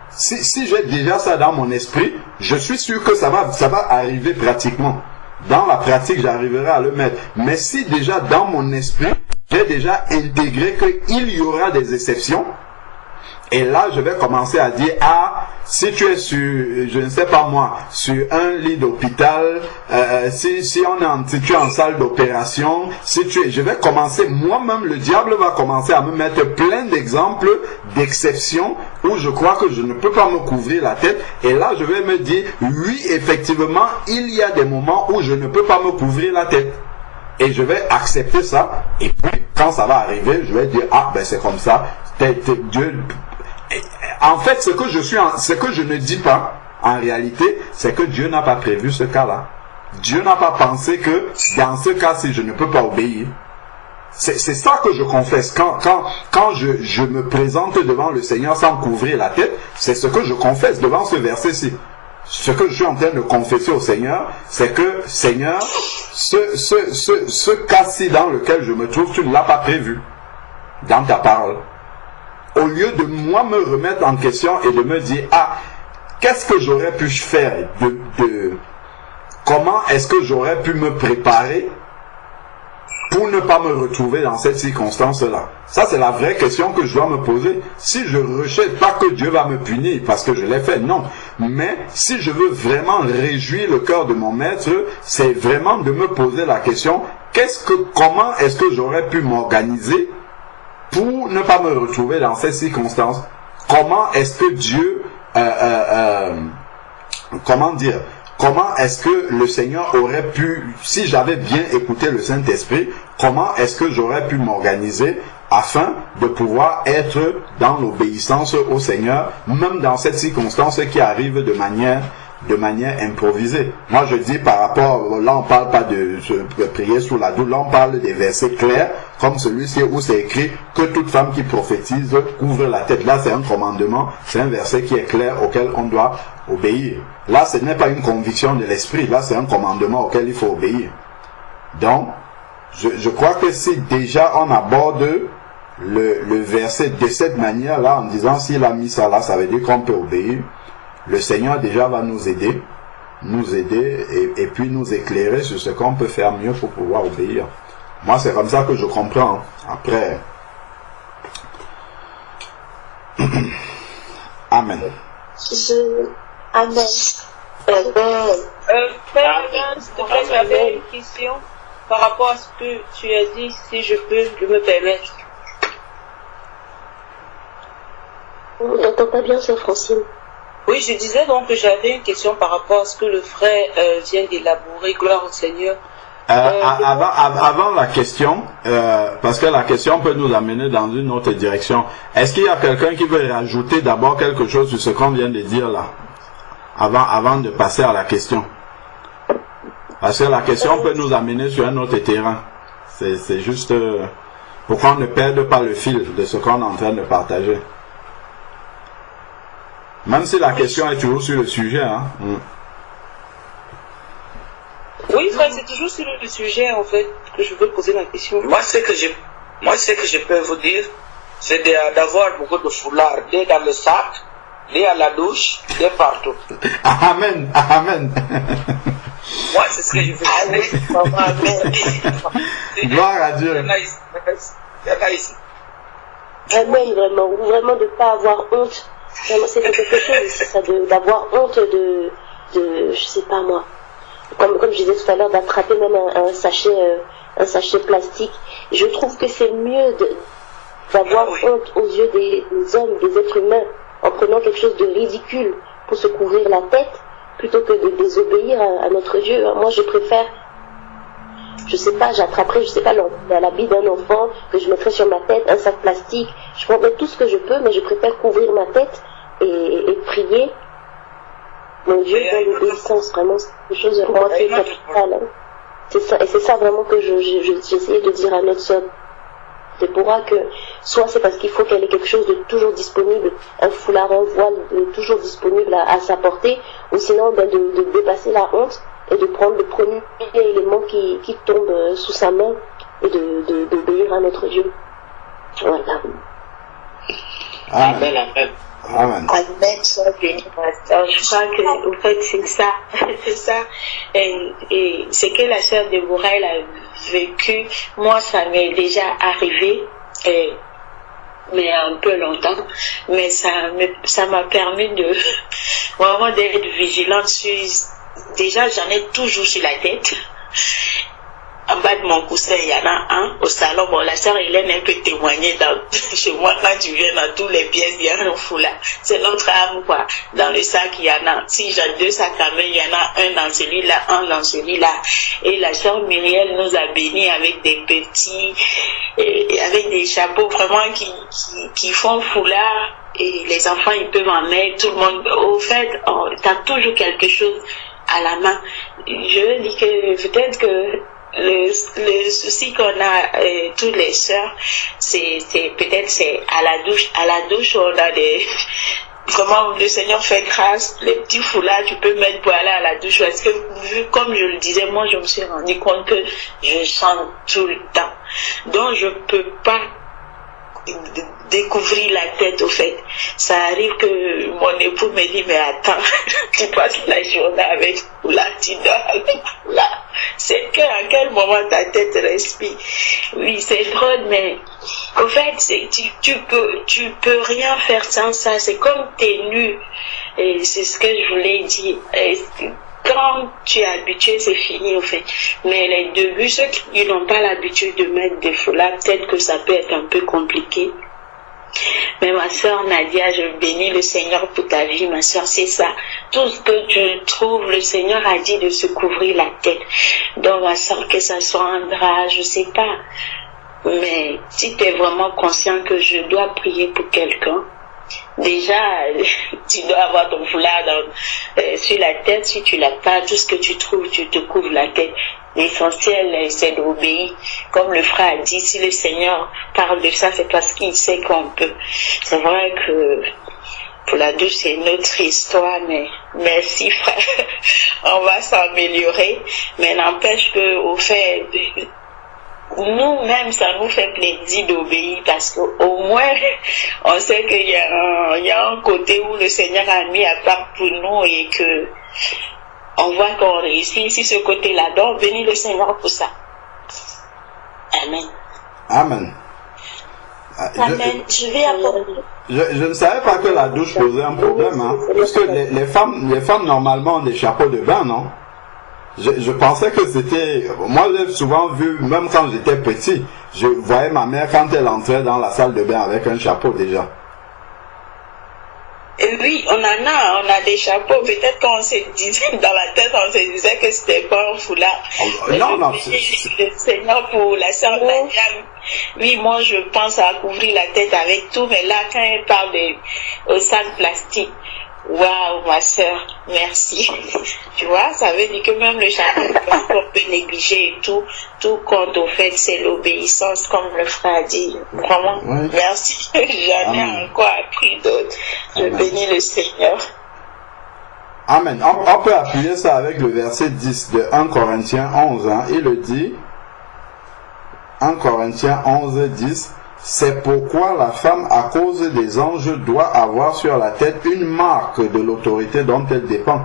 Si j'ai déjà ça dans mon esprit, je suis sûr que ça va arriver pratiquement. Dans la pratique, j'arriverai à le mettre. Mais si déjà dans mon esprit, j'ai déjà intégré qu'il y aura des exceptions, et là, je vais commencer à dire, ah, si tu es sur, je ne sais pas moi, sur un lit d'hôpital, si tu es en salle d'opération, je vais commencer, moi-même, le diable va commencer à me mettre plein d'exemples d'exceptions où je crois que je ne peux pas me couvrir la tête. Et là, je vais me dire, oui, effectivement, il y a des moments où je ne peux pas me couvrir la tête. Et je vais accepter ça. Et puis, quand ça va arriver, je vais dire, ah, ben c'est comme ça. Dieu... En fait, ce que je ne dis pas, en réalité, c'est que Dieu n'a pas prévu ce cas-là. Dieu n'a pas pensé que, dans ce cas-ci, je ne peux pas obéir. C'est ça que je confesse. Quand je me présente devant le Seigneur sans couvrir la tête, c'est ce que je confesse devant ce verset-ci. Ce que je suis en train de confesser au Seigneur, c'est que, Seigneur, ce cas-ci dans lequel je me trouve, tu ne l'as pas prévu dans ta parole. Au lieu de moi me remettre en question et de me dire, ah, qu'est-ce que j'aurais pu faire comment est-ce que j'aurais pu me préparer pour ne pas me retrouver dans cette circonstance-là? Ça, c'est la vraie question que je dois me poser. Si je rejette, pas que Dieu va me punir parce que je l'ai fait, non. Mais si je veux vraiment réjouir le cœur de mon maître, c'est vraiment de me poser la question, comment est-ce que j'aurais pu m'organiser pour ne pas me retrouver dans ces circonstances? Comment est-ce que Dieu, comment est-ce que le Seigneur aurait pu, si j'avais bien écouté le Saint-Esprit, comment est-ce que j'aurais pu m'organiser afin de pouvoir être dans l'obéissance au Seigneur, même dans cette circonstance qui arrive de manière improvisée. Moi je dis par rapport, là on parle pas de prier sous la douche, là on parle des versets clairs, comme celui-ci où c'est écrit que toute femme qui prophétise couvre la tête. Là c'est un commandement, c'est un verset qui est clair auquel on doit obéir. Là ce n'est pas une conviction de l'esprit, là c'est un commandement auquel il faut obéir. Donc, je crois que si déjà on aborde le verset de cette manière-là, en disant s'il a mis ça là, ça veut dire qu'on peut obéir. Le Seigneur déjà va nous aider et puis nous éclairer sur ce qu'on peut faire mieux pour pouvoir obéir. Moi, c'est comme ça que je comprends. Après... Amen. Amen. Frère, s'il te plaît, j'avais une question par rapport à ce que tu as dit, si je peux me permettre. On n'entend pas bien ça, Francine. Oui, je disais donc que j'avais une question par rapport à ce que le frère vient d'élaborer. Gloire au Seigneur. Avant la question, parce que la question peut nous amener dans une autre direction, est-ce qu'il y a quelqu'un qui veut rajouter d'abord quelque chose sur ce qu'on vient de dire là, avant de passer à la question? Parce que la question peut nous amener sur un autre terrain. C'est juste pour qu'on ne perde pas le fil de ce qu'on est en train de partager. Même si la question est toujours sur le sujet, hein. Oui, frère, c'est toujours sur le sujet, en fait, que je veux poser la question. Moi, ce que je peux vous dire, c'est d'avoir beaucoup de foulards, dès dans le sac, dès à la douche, dès partout. Amen, amen. Moi, c'est ce que je veux dire. Amen. Gloire à Dieu. Il y en a ici. Amen, vraiment. Ou vraiment de ne pas avoir honte. C'est quelque chose, c'est ça, d'avoir honte de, je sais pas moi. Comme je disais tout à l'heure, d'attraper même un sachet plastique. Je trouve que c'est mieux d'avoir honte aux yeux des hommes, des êtres humains, en prenant quelque chose de ridicule pour se couvrir la tête, plutôt que de désobéir à notre Dieu. Moi, je préfère, je sais pas, j'attraperai, je sais pas, l'habit d'un enfant, que je mettrai sur ma tête, un sac plastique. Je prendrai tout ce que je peux, mais je préfère couvrir ma tête et prier. Mon Dieu, dans l'obéissance, vraiment, c'est quelque chose de vraiment très capital. C'est ça, et c'est ça vraiment que j'essayais de dire à notre sœur Déborah, que soit c'est parce qu'il faut qu'elle ait quelque chose de toujours disponible, un foulard, un voile toujours disponible à sa portée, ou sinon de dépasser la honte et de prendre le premier élément qui tombe sous sa main et d'obéir à notre Dieu. Voilà. Amen, amen. Amen. Amen, sois béni, pasteur. Je crois que, en fait, c'est ça. C'est ça. Et ce que la sœur Déborah, elle a vécu, moi, ça m'est déjà arrivé, mais un peu longtemps. Mais ça m'a permis de, vraiment d'être vigilante sur, déjà, j'en ai toujours sur la tête. En bas de mon coussin, il y en a un au salon. Bon, la sœur Hélène, elle peut témoigner chez moi, quand tu viens dans tous les pièces, il y a un foulard. C'est notre âme, quoi. Dans le sac, il y en a. Si j'ai 2 sacs à main, il y en a un dans celui-là, un dans celui-là. Et la sœur Myriel nous a bénis avec des petits, avec des chapeaux vraiment qui font foulard. Et les enfants, ils peuvent en mettre, tout le monde. Au fait, t'as toujours quelque chose à la main. Je dis que peut-être que le souci qu'on a tous les sœurs, c'est peut-être c'est à la douche on a des, vraiment le Seigneur fait grâce, les petits foulards tu peux mettre pour aller à la douche, parce que comme je le disais, moi je me suis rendu compte que je chante tout le temps, donc je peux pas découvrir la tête. Au fait, ça arrive que mon époux me dit, mais attends, tu passes la journée avec là, tu dors avec là, c'est à quel moment ta tête respire. Oui, c'est drôle, mais au fait, tu peux rien faire sans ça. C'est comme t'es nu, et c'est ce que je voulais dire. Quand tu es habitué, c'est fini, au fait. Mais les débuts, ceux qui n'ont pas l'habitude de mettre des foulards, peut-être que ça peut être un peu compliqué. Mais ma soeur Nadia, je bénis le Seigneur pour ta vie, ma soeur, c'est ça. Tout ce que tu trouves, le Seigneur a dit de se couvrir la tête. Donc, ma soeur, que ça soit un drap, je sais pas. Mais si tu es vraiment conscient que je dois prier pour quelqu'un, déjà, tu dois avoir ton foulard sur la tête. Si tu l'as pas, tout ce que tu trouves, tu te couvres la tête. L'essentiel, c'est d'obéir. Comme le frère a dit, si le Seigneur parle de ça, c'est parce qu'il sait qu'on peut. C'est vrai que pour la douche, c'est une autre histoire, mais merci frère. On va s'améliorer. Mais n'empêche que, au fait, nous-mêmes, ça nous fait plaisir d'obéir, parce qu'au moins, on sait qu'il y a un côté où le Seigneur a mis à part pour nous et que on voit qu'on réussit. Si ce côté-là, donc bénis le Seigneur pour ça. Amen. Amen. Amen. Je vais apporter. Je ne savais pas que la douche posait un problème, hein, puisque les femmes normalement ont des chapeaux de bain, non? Je pensais que c'était... Moi, j'ai souvent vu, même quand j'étais petit, je voyais ma mère quand elle entrait dans la salle de bain avec un chapeau déjà. Et oui, on a des chapeaux. Peut-être qu'on se disait, dans la tête, on se disait que c'était pas un foulard. Non. Le Seigneur pour la sœur Daniel. Oui, moi, je pense à couvrir la tête avec tout, mais là, quand elle parle au sac plastique, waouh, ma sœur, merci. Tu vois, ça veut dire que même le chapeau qu'on peut négliger et tout compte au fait, c'est l'obéissance, comme le frère a dit. Vraiment, oui. Merci. J'en ai encore appris d'autres. Je bénis le Seigneur. Amen. On peut appuyer ça avec le verset 10 de 1 Corinthiens 11. Hein. Il le dit, 1 Corinthiens 11, 10. C'est pourquoi la femme, à cause des anges, doit avoir sur la tête une marque de l'autorité dont elle dépend.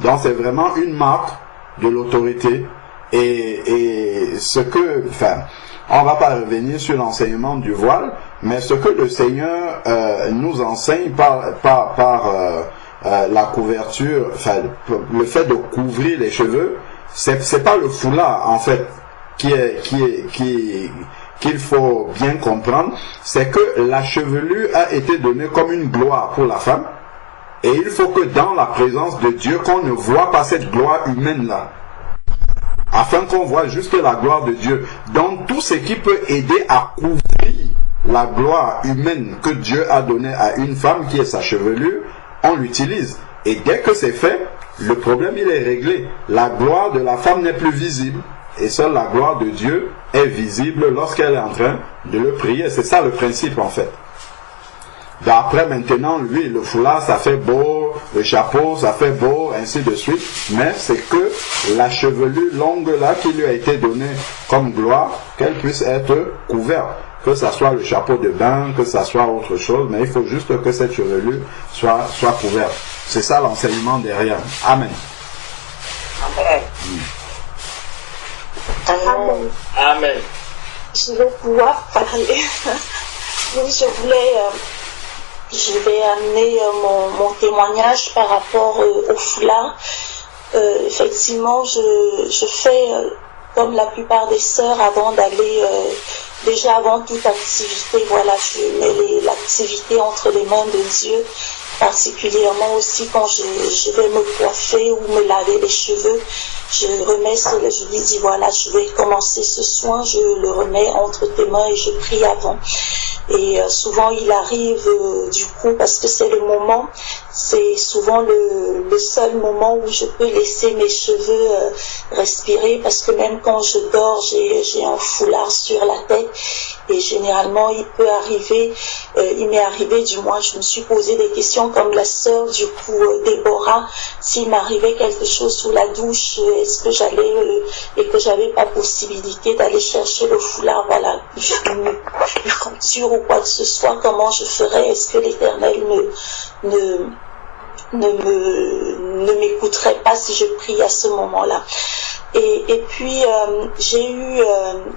Donc c'est vraiment une marque de l'autorité. Et ce que, enfin, on va pas revenir sur l'enseignement du voile, mais ce que le Seigneur nous enseigne par la couverture, enfin, le fait de couvrir les cheveux, c'est pas le foulard en fait qu'il faut bien comprendre, c'est que la chevelure a été donnée comme une gloire pour la femme, et il faut que dans la présence de Dieu, qu'on ne voit pas cette gloire humaine-là, afin qu'on voit juste la gloire de Dieu. Donc tout ce qui peut aider à couvrir la gloire humaine que Dieu a donnée à une femme, qui est sa chevelure, on l'utilise. Et dès que c'est fait, le problème il est réglé. La gloire de la femme n'est plus visible. Et seule la gloire de Dieu est visible lorsqu'elle est en train de le prier. C'est ça le principe en fait. D'après maintenant, lui, le foulard, ça fait beau, le chapeau, ça fait beau, ainsi de suite. Mais c'est que la chevelure longue là qui lui a été donnée comme gloire, qu'elle puisse être couverte. Que ça soit le chapeau de bain, que ça soit autre chose, mais il faut juste que cette chevelure soit couverte. C'est ça l'enseignement derrière. Amen. Amen. Amen. Amen. Je vais pouvoir parler. Oui, je vais amener mon témoignage par rapport au foulard. Effectivement, je fais comme la plupart des sœurs avant d'aller, déjà avant toute activité, voilà, je mets l'activité entre les mains de Dieu, particulièrement aussi quand je vais me coiffer ou me laver les cheveux. Je lui dis voilà, je vais commencer ce soin, je le remets entre tes mains et je prie avant. Et souvent il arrive du coup, parce que c'est le moment, c'est souvent le seul moment où je peux laisser mes cheveux respirer, parce que même quand je dors, j'ai un foulard sur la tête. Et généralement, il m'est arrivé, du moins, je me suis posé des questions comme la sœur, du coup, Déborah, s'il m'arrivait quelque chose sous la douche, est-ce que et que j'avais pas possibilité d'aller chercher le foulard, voilà, une rupture ou quoi que ce soit, comment je ferais, est-ce que l'Éternel ne m'écouterait pas si je prie à ce moment-là. Et puis j'ai eu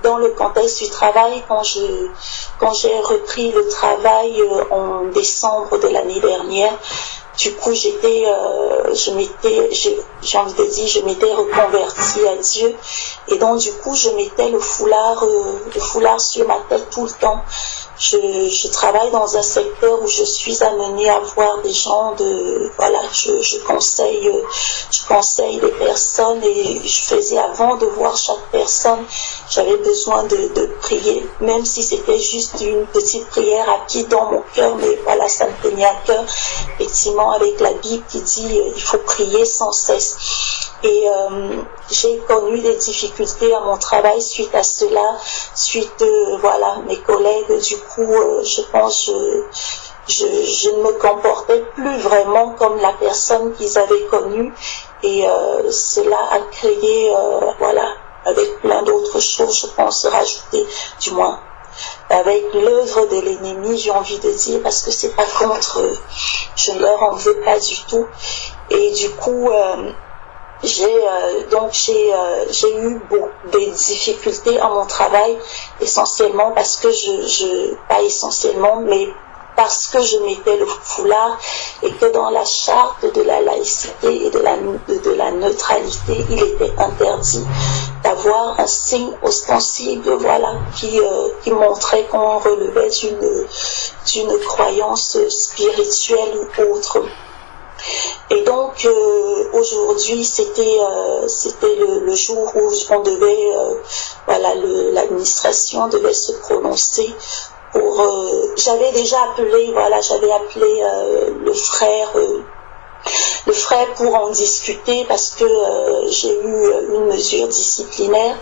dans le contexte du travail, quand j'ai repris le travail en décembre de l'année dernière, du coup je m'étais reconvertie à Dieu, et donc du coup je mettais le foulard sur ma tête tout le temps. Je travaille dans un secteur où je suis amenée à voir des gens je conseille des personnes, et je faisais, avant de voir chaque personne, j'avais besoin de prier, même si c'était juste une petite prière acquise dans mon cœur, mais voilà, ça me tenait à cœur, effectivement, avec la Bible qui dit il faut prier sans cesse. Et j'ai connu des difficultés à mon travail suite à cela, mes collègues, du coup, je pense, je ne me comportais plus vraiment comme la personne qu'ils avaient connue, et cela a créé, avec plein d'autres choses, je pense, rajouter, du moins, avec l'œuvre de l'ennemi, j'ai envie de dire, parce que c'est pas contre eux, je ne leur en veux pas du tout, et du coup, j'ai eu beaucoup de difficultés à mon travail, essentiellement parce que pas essentiellement, mais parce que je mettais le foulard et que dans la charte de la laïcité et de la neutralité, il était interdit d'avoir un signe ostensible, voilà, qui montrait qu'on relevait d'une croyance spirituelle ou autre. Et donc aujourd'hui c'était le jour où on devait l'administration devait se prononcer pour j'avais appelé le frère pour en discuter parce que j'ai eu une mesure disciplinaire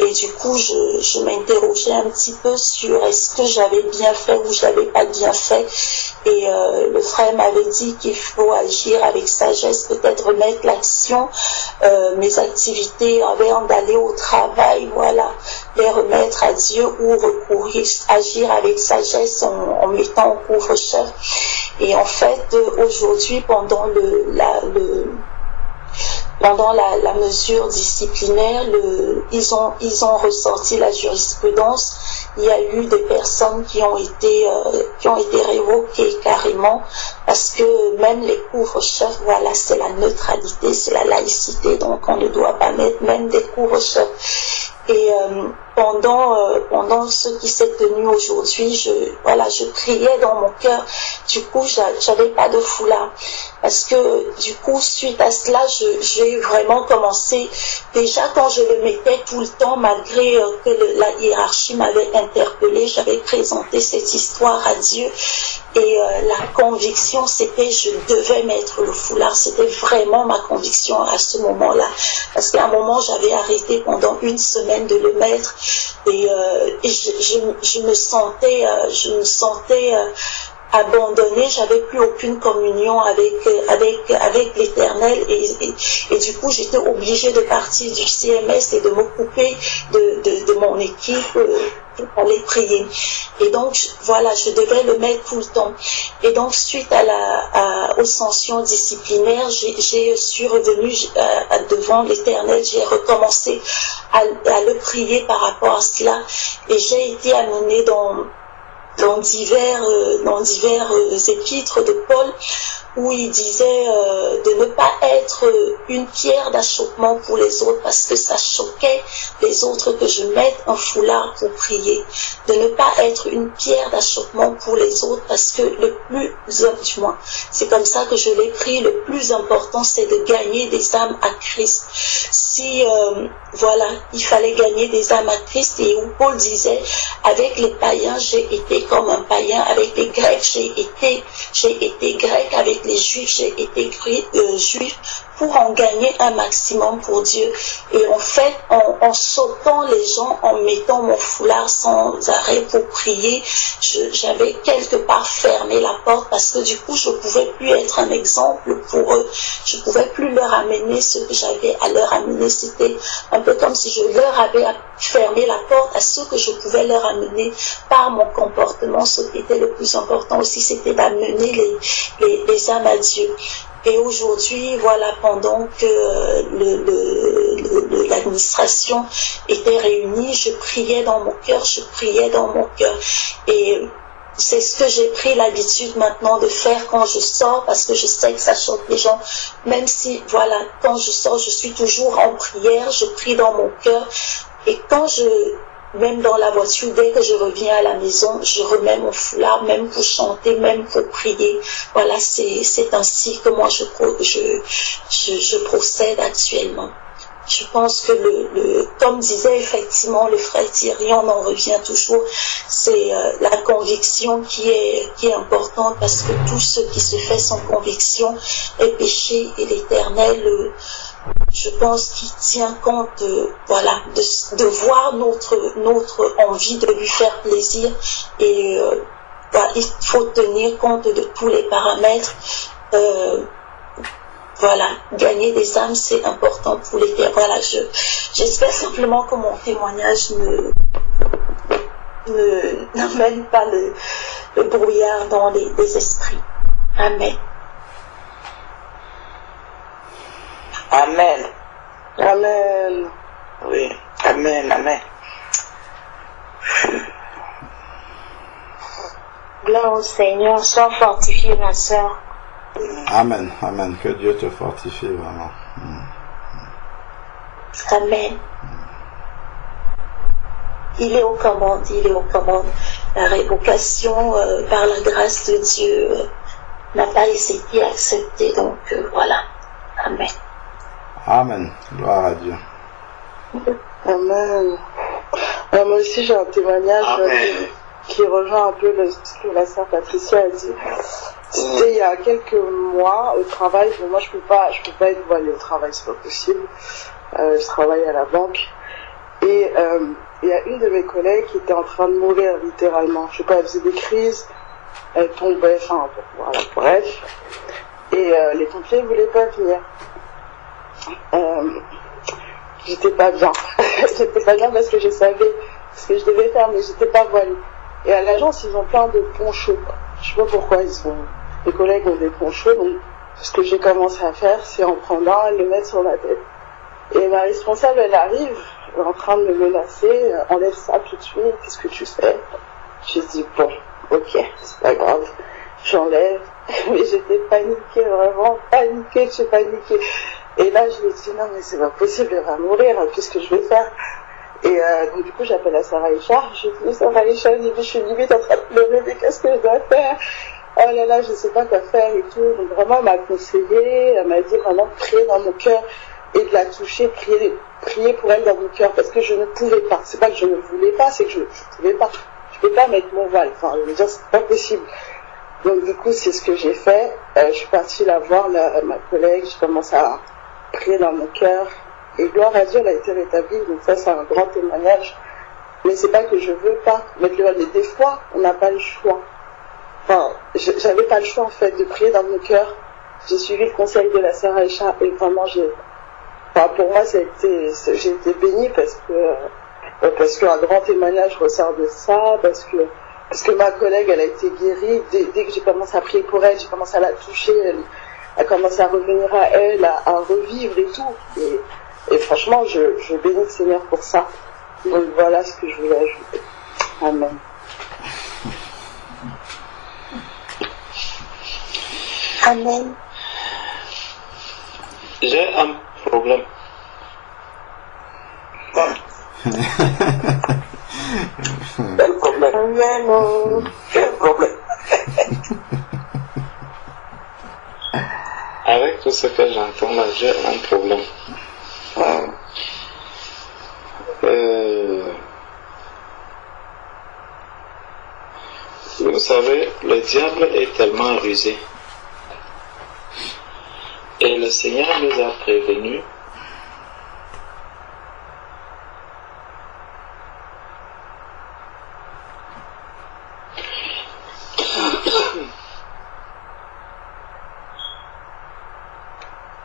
et du coup je m'interrogeais un petit peu sur est-ce que j'avais bien fait ou je n'avais pas bien fait et le frère m'avait dit qu'il faut agir avec sagesse, peut-être remettre l'action, mes activités avant d'aller au travail, voilà, les remettre à Dieu ou agir avec sagesse en mettant au couvre-chef. Et en fait, aujourd'hui, pendant la mesure disciplinaire, ils ont ressorti la jurisprudence. Il y a eu des personnes qui ont été révoquées carrément parce que même les couvre-chefs, voilà, c'est la neutralité, c'est la laïcité, donc on ne doit pas mettre même des couvre-chefs. Et pendant ce qui s'est tenu aujourd'hui, je priais dans mon cœur. Du coup, j'avais pas de foulard. Parce que du coup, suite à cela, j'ai vraiment commencé, déjà quand je le mettais tout le temps, malgré que la hiérarchie m'avait interpellée, j'avais présenté cette histoire à Dieu. Et la conviction, c'était je devais mettre le foulard. C'était vraiment ma conviction à ce moment-là. Parce qu'à un moment, j'avais arrêté pendant une semaine de le mettre. Et je me sentais abandonnée, j'avais plus aucune communion avec l'Éternel et du coup j'étais obligée de partir du CMS et de me couper de mon équipe pour aller prier. Et donc voilà, je devais le mettre tout le temps. Et donc suite aux sanctions disciplinaires, je suis revenue devant l'Éternel, j'ai recommencé à le prier par rapport à cela et j'ai été amenée dans divers épîtres de Paul où il disait de ne pas être une pierre d'achoppement pour les autres parce que ça choquait les autres que je mette un foulard pour prier, de ne pas être une pierre d'achoppement pour les autres parce que du moins c'est comme ça que je l'ai pris, le plus important c'est de gagner des âmes à Christ. Si il fallait gagner des âmes à Christ et où Paul disait avec les païens j'ai été comme un païen, avec les Grecs j'ai été grec, avec les Juifs j'ai été juif pour en gagner un maximum pour Dieu. Et en fait, en sautant les gens, en mettant mon foulard sans arrêt pour prier, j'avais quelque part fermé la porte parce que du coup, je ne pouvais plus être un exemple pour eux. Je ne pouvais plus leur amener ce que j'avais à leur amener. C'était un peu comme si je leur avais fermé la porte à ce que je pouvais leur amener par mon comportement. Ce qui était le plus important aussi, c'était d'amener les âmes à Dieu. Et aujourd'hui, voilà, pendant que l'administration était réunie, je priais dans mon cœur. Et c'est ce que j'ai pris l'habitude maintenant de faire quand je sors, parce que je sais que ça choque les gens. Même si, voilà, quand je sors, je suis toujours en prière, je prie dans mon cœur. Et même dans la voiture, dès que je reviens à la maison, je remets mon foulard, même pour chanter, même pour prier. Voilà, c'est ainsi que moi je procède actuellement. Je pense que comme disait effectivement le frère Thierry, on en revient toujours, c'est la conviction qui est importante parce que tout ce qui se fait sans conviction est péché et l'Éternel, je pense qu'il tient compte de voir notre envie de lui faire plaisir et il faut tenir compte de tous les paramètres. Gagner des âmes, c'est important pour l'Éternel. Voilà, j'espère simplement que mon témoignage n'amène pas le brouillard dans les esprits. Amen. Amen. Amen. Oui, amen, amen. Gloire au Seigneur, sois fortifiée, ma sœur. Amen, amen. Que Dieu te fortifie vraiment. Amen. Il est aux commandes, il est aux commandes. La révocation, par la grâce de Dieu, n'a pas été acceptée, donc voilà. Amen. Amen. Gloire à Dieu. Amen. Moi aussi, j'ai un témoignage qui rejoint un peu ce que la sœur Patricia a dit. C'était il y a quelques mois au travail. Bon, moi, je peux pas être voilée au travail, c'est pas possible. Je travaille à la banque. Et il y a une de mes collègues qui était en train de mourir littéralement. Je sais pas, elle faisait des crises, elle tombait, enfin, voilà, bref. Et les pompiers ne voulaient pas venir. J'étais pas bien. J'étais pas bien parce que je savais ce que je devais faire, mais j'étais pas voilée. Et à l'agence, ils ont plein de ponchos. Je sais pas pourquoi les collègues ont des ponchos. Donc, ce que j'ai commencé à faire, c'est en prendre un et le mettre sur ma tête. Et ma responsable, elle arrive, elle est en train de me menacer, enlève ça tout de suite, qu'est-ce que tu fais? Je dis, bon, ok, c'est pas grave, j'enlève. Mais j'étais paniquée, vraiment paniquée, j'ai paniqué. Et là, je lui ai dit, non, mais c'est pas possible, elle va mourir, qu'est-ce que je vais faire? Et donc, du coup, j'appelle à Sarah Richard, je dis, Sarah Richard, je suis limite en train de pleurer, mais qu'est-ce que je dois faire? Oh là là, je sais pas quoi faire et tout. Donc, vraiment, elle m'a conseillé, elle m'a dit vraiment de prier dans mon cœur et de la toucher, prier pour elle dans mon cœur, parce que je ne pouvais pas. C'est pas que je ne voulais pas, c'est que je pouvais pas. Je peux pas mettre mon voile. Enfin, je veux dire, c'est pas possible. Donc, du coup, c'est ce que j'ai fait. Je suis partie la voir, ma collègue, je commence à prier dans mon cœur. Et gloire à Dieu, elle a été rétablie. Donc, ça, c'est un grand témoignage. Mais c'est pas que je veux pas mettre le voile. Mais des fois, on n'a pas le choix. Enfin, j'avais pas le choix, en fait, de prier dans mon cœur. J'ai suivi le conseil de la sœur Aïcha et vraiment, pour moi, j'ai été bénie parce qu'un grand témoignage ressort de ça, parce que ma collègue, elle a été guérie. Dès que j'ai commencé à prier pour elle, j'ai commencé à la toucher, elle a commencé à revenir à elle, à revivre et tout. Et franchement, je bénis le Seigneur pour ça. Donc voilà ce que je voulais ajouter. Amen. Amen. J'ai un problème. Quel problème? Amen. Quel problème? Avec tout ce que j'entends là, j'ai un problème. Vous savez, le diable est tellement rusé. Et le Seigneur nous a prévenus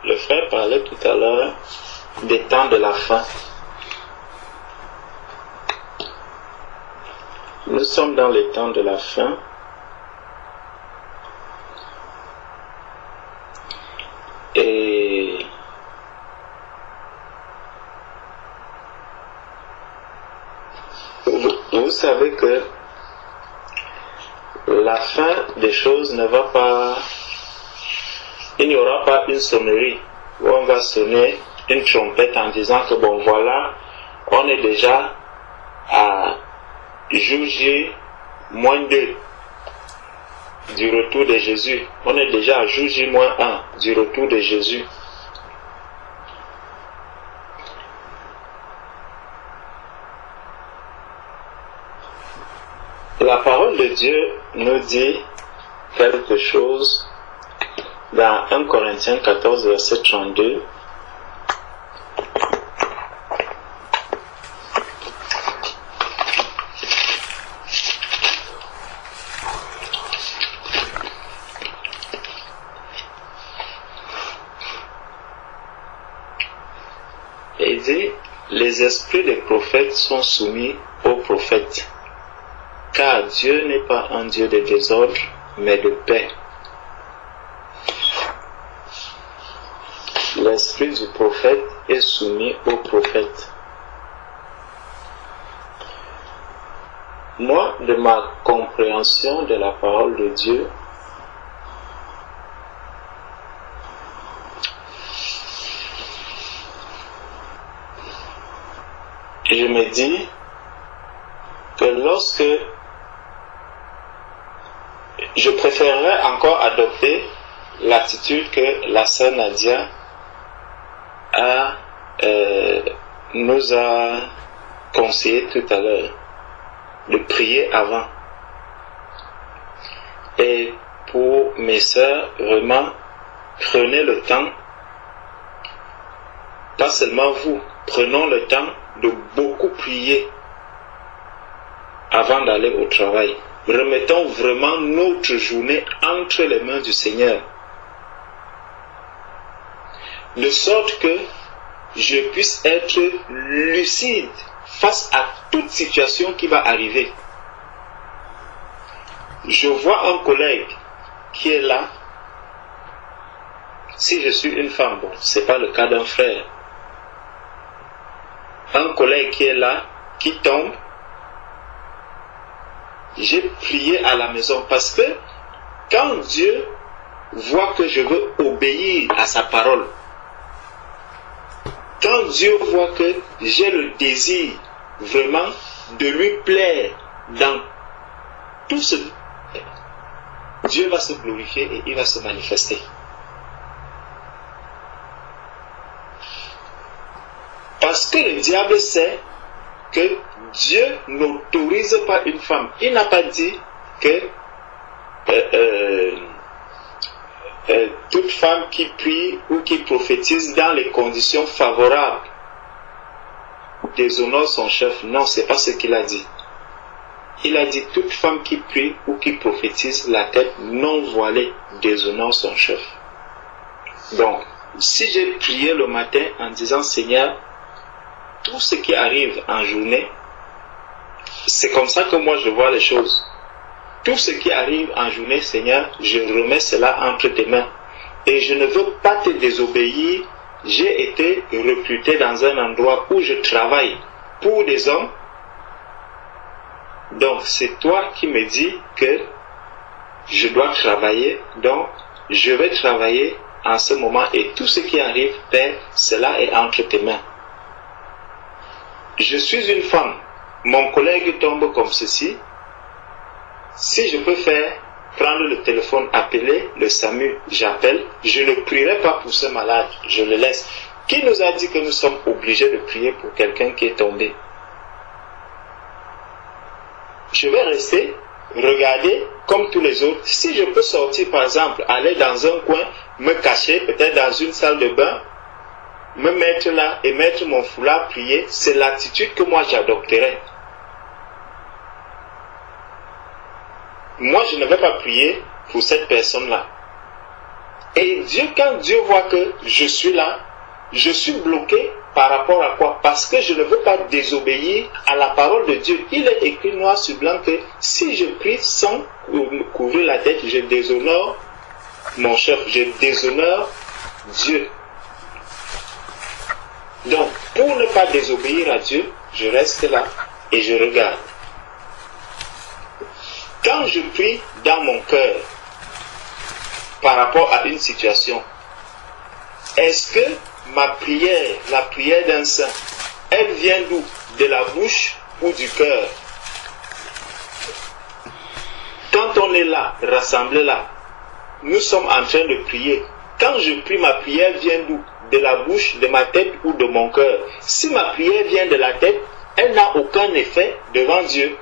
Le frère parlait tout à l'heure des temps de la fin. Nous sommes dans les temps de la fin. Et vous savez que la fin des choses ne va pas... Il n'y aura pas une sonnerie où on va sonner une trompette en disant que bon voilà, on est déjà à jour J -2 du retour de Jésus. On est déjà à jour J-1 du retour de Jésus. La parole de Dieu nous dit quelque chose dans 1 Corinthiens 14, verset 32. Et il dit, les esprits des prophètes sont soumis aux prophètes, car Dieu n'est pas un Dieu de désordre, mais de paix. Les l'esprit du prophète est soumis au prophète. Moi, de ma compréhension de la parole de Dieu, je me dis que lorsque je préférerais encore adopter l'attitude que la sœur Nadia nous a conseillé tout à l'heure, de prier avant. Et pour mes sœurs, vraiment, prenez le temps, pas seulement vous, prenons le temps de beaucoup prier avant d'aller au travail. Remettons vraiment notre journée entre les mains du Seigneur, de sorte que je puisse être lucide face à toute situation qui va arriver. Je vois un collègue qui est là. Si je suis une femme, bon, ce n'est pas le cas d'un frère. Un collègue qui est là, qui tombe. J'ai prié à la maison parce que quand Dieu voit que je veux obéir à sa parole, quand Dieu voit que j'ai le désir vraiment de lui plaire dans tout ce, Dieu va se glorifier et il va se manifester. Parce que le diable sait que Dieu n'autorise pas une femme. Il n'a pas dit que toute femme qui prie ou qui prophétise dans les conditions favorables déshonore son chef. Non, c'est pas ce qu'il a dit. Il a dit toute femme qui prie ou qui prophétise la tête non voilée déshonore son chef. Donc, si j'ai prié le matin en disant Seigneur, tout ce qui arrive en journée, c'est comme ça que moi je vois les choses. Tout ce qui arrive en journée, Seigneur, je remets cela entre tes mains. Et je ne veux pas te désobéir. J'ai été recruté dans un endroit où je travaille pour des hommes. Donc c'est toi qui me dis que je dois travailler. Donc je vais travailler en ce moment. Et tout ce qui arrive, Père, cela est entre tes mains. Je suis une femme. Mon collègue tombe comme ceci. Si je peux prendre le téléphone, appeler le SAMU, j'appelle. Je ne prierai pas pour ce malade, je le laisse. Qui nous a dit que nous sommes obligés de prier pour quelqu'un qui est tombé? Je vais rester, regarder comme tous les autres. Si je peux sortir, par exemple, aller dans un coin, me cacher, peut-être dans une salle de bain, me mettre là et mettre mon foulard, prier, c'est l'attitude que moi j'adopterai. Moi, je ne vais pas prier pour cette personne-là. Et Dieu, quand Dieu voit que je suis là, je suis bloqué par rapport à quoi? Parce que je ne veux pas désobéir à la parole de Dieu. Il est écrit noir sur blanc que si je prie sans couvrir la tête, je déshonore mon chef, je déshonore Dieu. Donc, pour ne pas désobéir à Dieu, je reste là et je regarde. Quand je prie dans mon cœur par rapport à une situation, est-ce que ma prière, la prière d'un saint, elle vient d'où? De la bouche ou du cœur? Quand on est là, rassemblé là, nous sommes en train de prier. Quand je prie, ma prière vient d'où? De la bouche, de ma tête ou de mon cœur? Si ma prière vient de la tête, elle n'a aucun effet devant Dieu.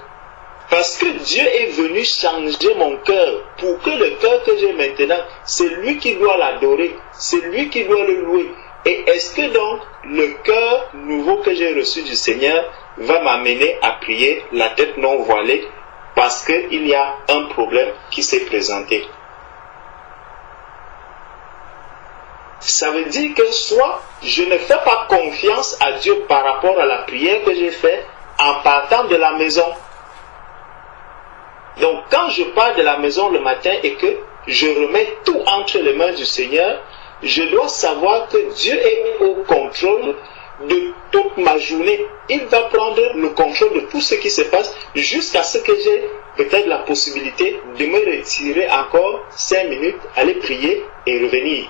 Parce que Dieu est venu changer mon cœur pour que le cœur que j'ai maintenant, c'est lui qui doit l'adorer, c'est lui qui doit le louer. Et est-ce que donc le cœur nouveau que j'ai reçu du Seigneur va m'amener à prier la tête non voilée parce qu'il y a un problème qui s'est présenté? Ça veut dire que soit je ne fais pas confiance à Dieu par rapport à la prière que j'ai faite en partant de la maison. Donc quand je pars de la maison le matin et que je remets tout entre les mains du Seigneur, je dois savoir que Dieu est au contrôle de toute ma journée. Il va prendre le contrôle de tout ce qui se passe jusqu'à ce que j'ai peut-être la possibilité de me retirer encore 5 minutes, aller prier et revenir.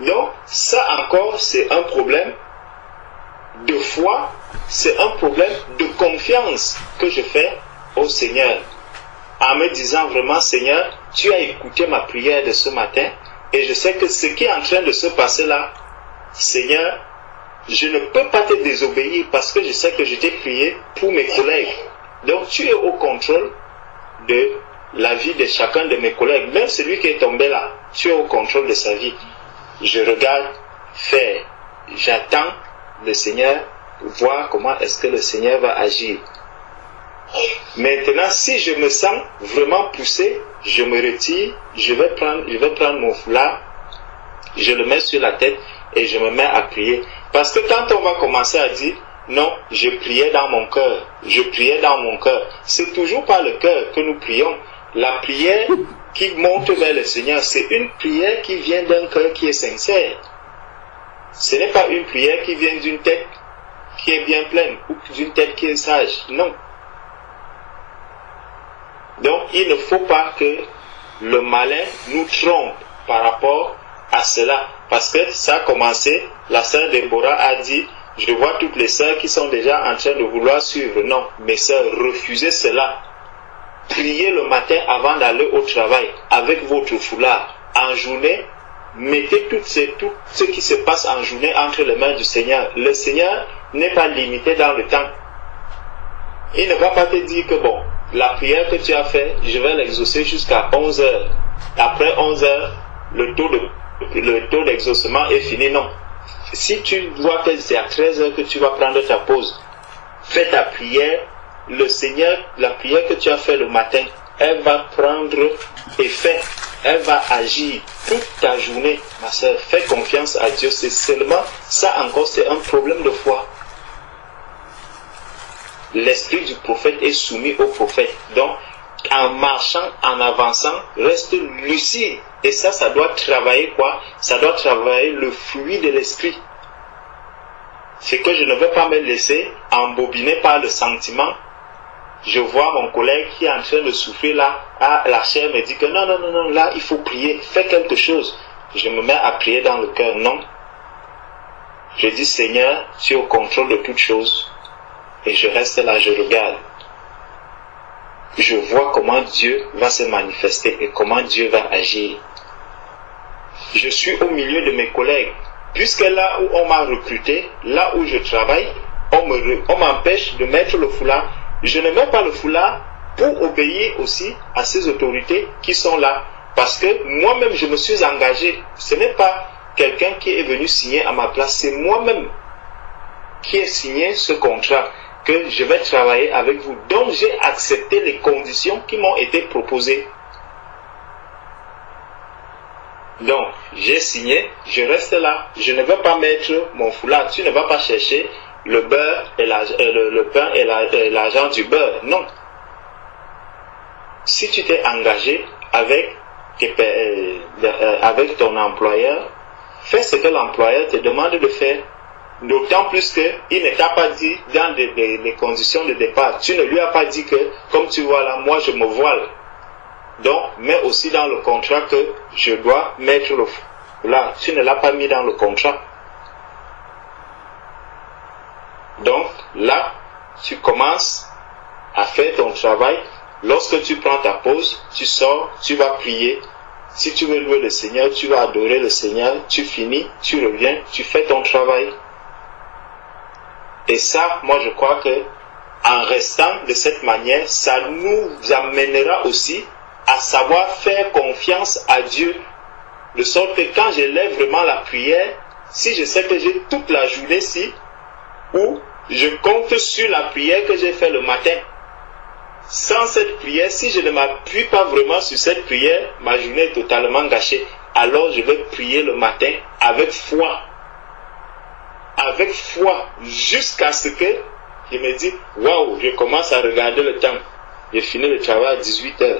Donc, ça encore, c'est un problème de foi, c'est un problème de confiance que je fais au Seigneur. En me disant vraiment, Seigneur, tu as écouté ma prière de ce matin et je sais que ce qui est en train de se passer là, Seigneur, je ne peux pas te désobéir parce que je sais que je t'ai prié pour mes collègues. Donc, tu es au contrôle de la vie de chacun de mes collègues. Même celui qui est tombé là, tu es au contrôle de sa vie. Je regarde faire, j'attends le Seigneur, voir comment est-ce que le Seigneur va agir. Maintenant, si je me sens vraiment poussé, je me retire, je vais prendre mon foulard, je le mets sur la tête et je me mets à prier. Parce que quand on va commencer à dire, non, je priais dans mon cœur, je priais dans mon cœur, c'est toujours pas le cœur que nous prions. La prière qui monte vers le Seigneur, c'est une prière qui vient d'un cœur qui est sincère. Ce n'est pas une prière qui vient d'une tête qui est bien pleine ou d'une tête qui est sage. Non. Donc, il ne faut pas que le malin nous trompe par rapport à cela. Parce que ça a commencé, la sœur Déborah a dit, je vois toutes les sœurs qui sont déjà en train de vouloir suivre. Non, mes sœurs, refusez cela. Priez le matin avant d'aller au travail avec votre foulard. En journée, mettez tout ce qui se passe en journée entre les mains du Seigneur. Le Seigneur n'est pas limité dans le temps. Il ne va pas te dire que bon, la prière que tu as faite, je vais l'exaucer jusqu'à 11 heures. Après 11 heures, le taux d'exaucement est fini. Non. Si tu vois que c'est à 13 heures que tu vas prendre ta pause, fais ta prière. Le Seigneur, la prière que tu as fait le matin, elle va prendre effet, elle va agir toute ta journée. Ma soeur, fais confiance à Dieu. C'est seulement ça encore, c'est un problème de foi. L'esprit du prophète est soumis au prophète. Donc, en marchant, en avançant, reste lucide. Et ça doit travailler quoi? Ça doit travailler le fruit de l'esprit. C'est que je ne veux pas me laisser embobiner par le sentiment. Je vois mon collègue qui est en train de souffrir là, la chair me dit que non, là il faut prier, fais quelque chose. Je me mets à prier dans le cœur, non. Je dis Seigneur, tu es au contrôle de toutes choses. Et je reste là, je regarde. Je vois comment Dieu va se manifester et comment Dieu va agir. Je suis au milieu de mes collègues. Puisque là où on m'a recruté, là où je travaille, on m'empêche de mettre le foulard. Je ne mets pas le foulard pour obéir aussi à ces autorités qui sont là. Parce que moi-même, je me suis engagé. Ce n'est pas quelqu'un qui est venu signer à ma place. C'est moi-même qui ai signé ce contrat que je vais travailler avec vous. Donc, j'ai accepté les conditions qui m'ont été proposées. Donc, j'ai signé, je reste là. Je ne vais pas mettre mon foulard. Tu ne vas pas chercher le beurre et le pain et l'argent du beurre. Non. Si tu t'es engagé avec ton employeur, fais ce que l'employeur te demande de faire. D'autant plus qu'il ne t'a pas dit dans les conditions de départ. Tu ne lui as pas dit que, comme tu vois là, moi je me voile. Donc, mets aussi dans le contrat que je dois mettre le foulard. Tu ne l'as pas mis dans le contrat. Donc, là, tu commences à faire ton travail. Lorsque tu prends ta pause, tu sors, tu vas prier. Si tu veux louer le Seigneur, tu vas adorer le Seigneur. Tu finis, tu reviens, tu fais ton travail. Et ça, moi je crois que en restant de cette manière, ça nous amènera aussi à savoir faire confiance à Dieu. De sorte que quand j'élève vraiment la prière, si je sais que j'ai toute la journée ici, ou je compte sur la prière que j'ai faite le matin. Sans cette prière, si je ne m'appuie pas vraiment sur cette prière, ma journée est totalement gâchée. Alors je vais prier le matin avec foi. Avec foi, jusqu'à ce que je me dis, waouh, je commence à regarder le temps. J'ai fini le travail à 18h.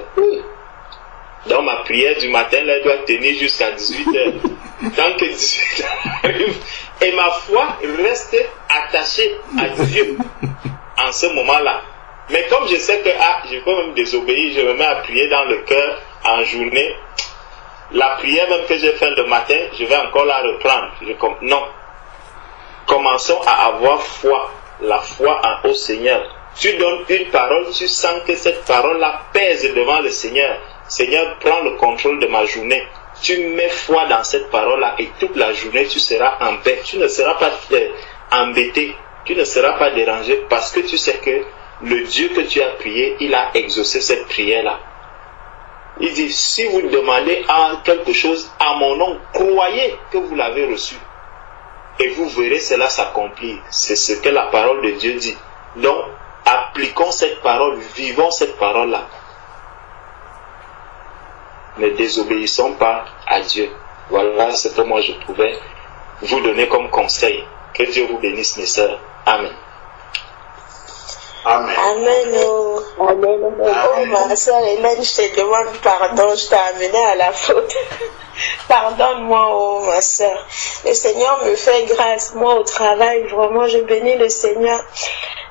Donc ma prière du matin, là, elle doit tenir jusqu'à 18h. Tant que 18h arrive, et ma foi reste attachée à Dieu en ce moment-là. Mais comme je sais que je peux même désobéir, je me mets à prier dans le cœur en journée. La prière même que j'ai faite le matin, je vais encore la reprendre. Non. Commençons à avoir foi, la foi au Seigneur. Tu donnes une parole, tu sens que cette parole-là pèse devant le Seigneur. Seigneur, prends le contrôle de ma journée. Tu mets foi dans cette parole-là et toute la journée, tu seras en paix. Tu ne seras pas embêté, tu ne seras pas dérangé parce que tu sais que le Dieu que tu as prié, il a exaucé cette prière-là. Il dit, si vous demandez quelque chose à mon nom, croyez que vous l'avez reçu. Et vous verrez cela s'accomplir. C'est ce que la parole de Dieu dit. Donc, appliquons cette parole, vivons cette parole-là. Ne désobéissons pas à Dieu. Voilà ce que moi je pouvais vous donner comme conseil. Que Dieu vous bénisse, mes sœurs. Amen. Amen. Amen. Oh, Amen. oh ma soeur Hélène, je te demande pardon, je t'ai amené à la faute. Pardonne-moi, oh ma soeur. Le Seigneur me fait grâce. Moi, au travail, vraiment, je bénis le Seigneur.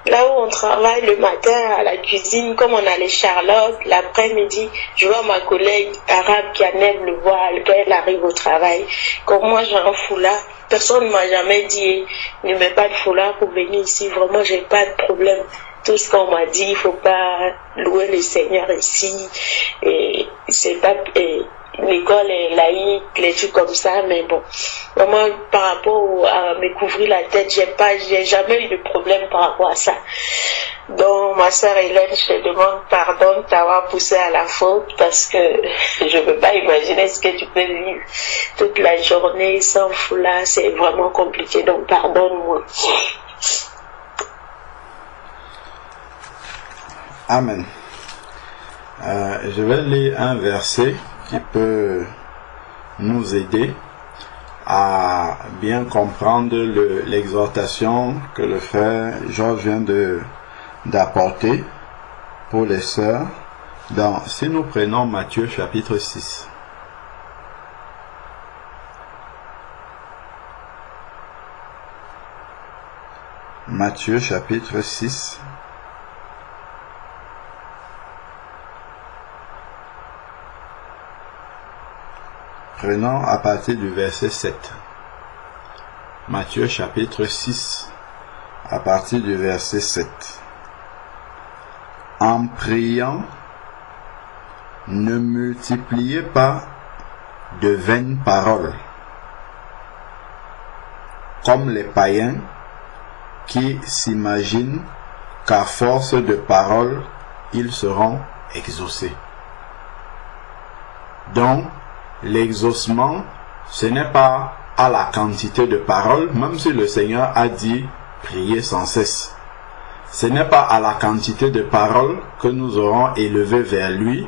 Là où on travaille le matin à la cuisine, comme on a les charlottes, l'après-midi, je vois ma collègue arabe qui enlève le voile, quand elle arrive au travail. Comme moi, j'ai un foulard. Personne ne m'a jamais dit, ne mets pas de foulard pour venir ici. Vraiment, j'ai pas de problème. Tout ce qu'on m'a dit, il faut pas louer le Seigneur ici. Et c'est pas, l'école est laïque, les trucs comme ça, mais bon. Vraiment, par rapport à me couvrir la tête, j'ai jamais eu de problème par rapport à ça. Donc, ma sœur Hélène, je te demande pardon de t'avoir poussé à la faute parce que je ne peux pas imaginer ce que tu peux vivre toute la journée sans foulard. C'est vraiment compliqué, donc pardonne-moi. Amen. Je vais lire un verset qui peut nous aider à bien comprendre l'exhortation que le frère Georges vient d'apporter pour les sœurs. Si nous prenons Matthieu chapitre 6. Matthieu chapitre 6. Prenons à partir du verset 7. Matthieu chapitre 6, à partir du verset 7. En priant, ne multipliez pas de vaines paroles, comme les païens qui s'imaginent qu'à force de paroles, ils seront exaucés. Donc, l'exaucement, ce n'est pas à la quantité de paroles, même si le Seigneur a dit prier sans cesse. Ce n'est pas à la quantité de paroles que nous aurons élevé vers lui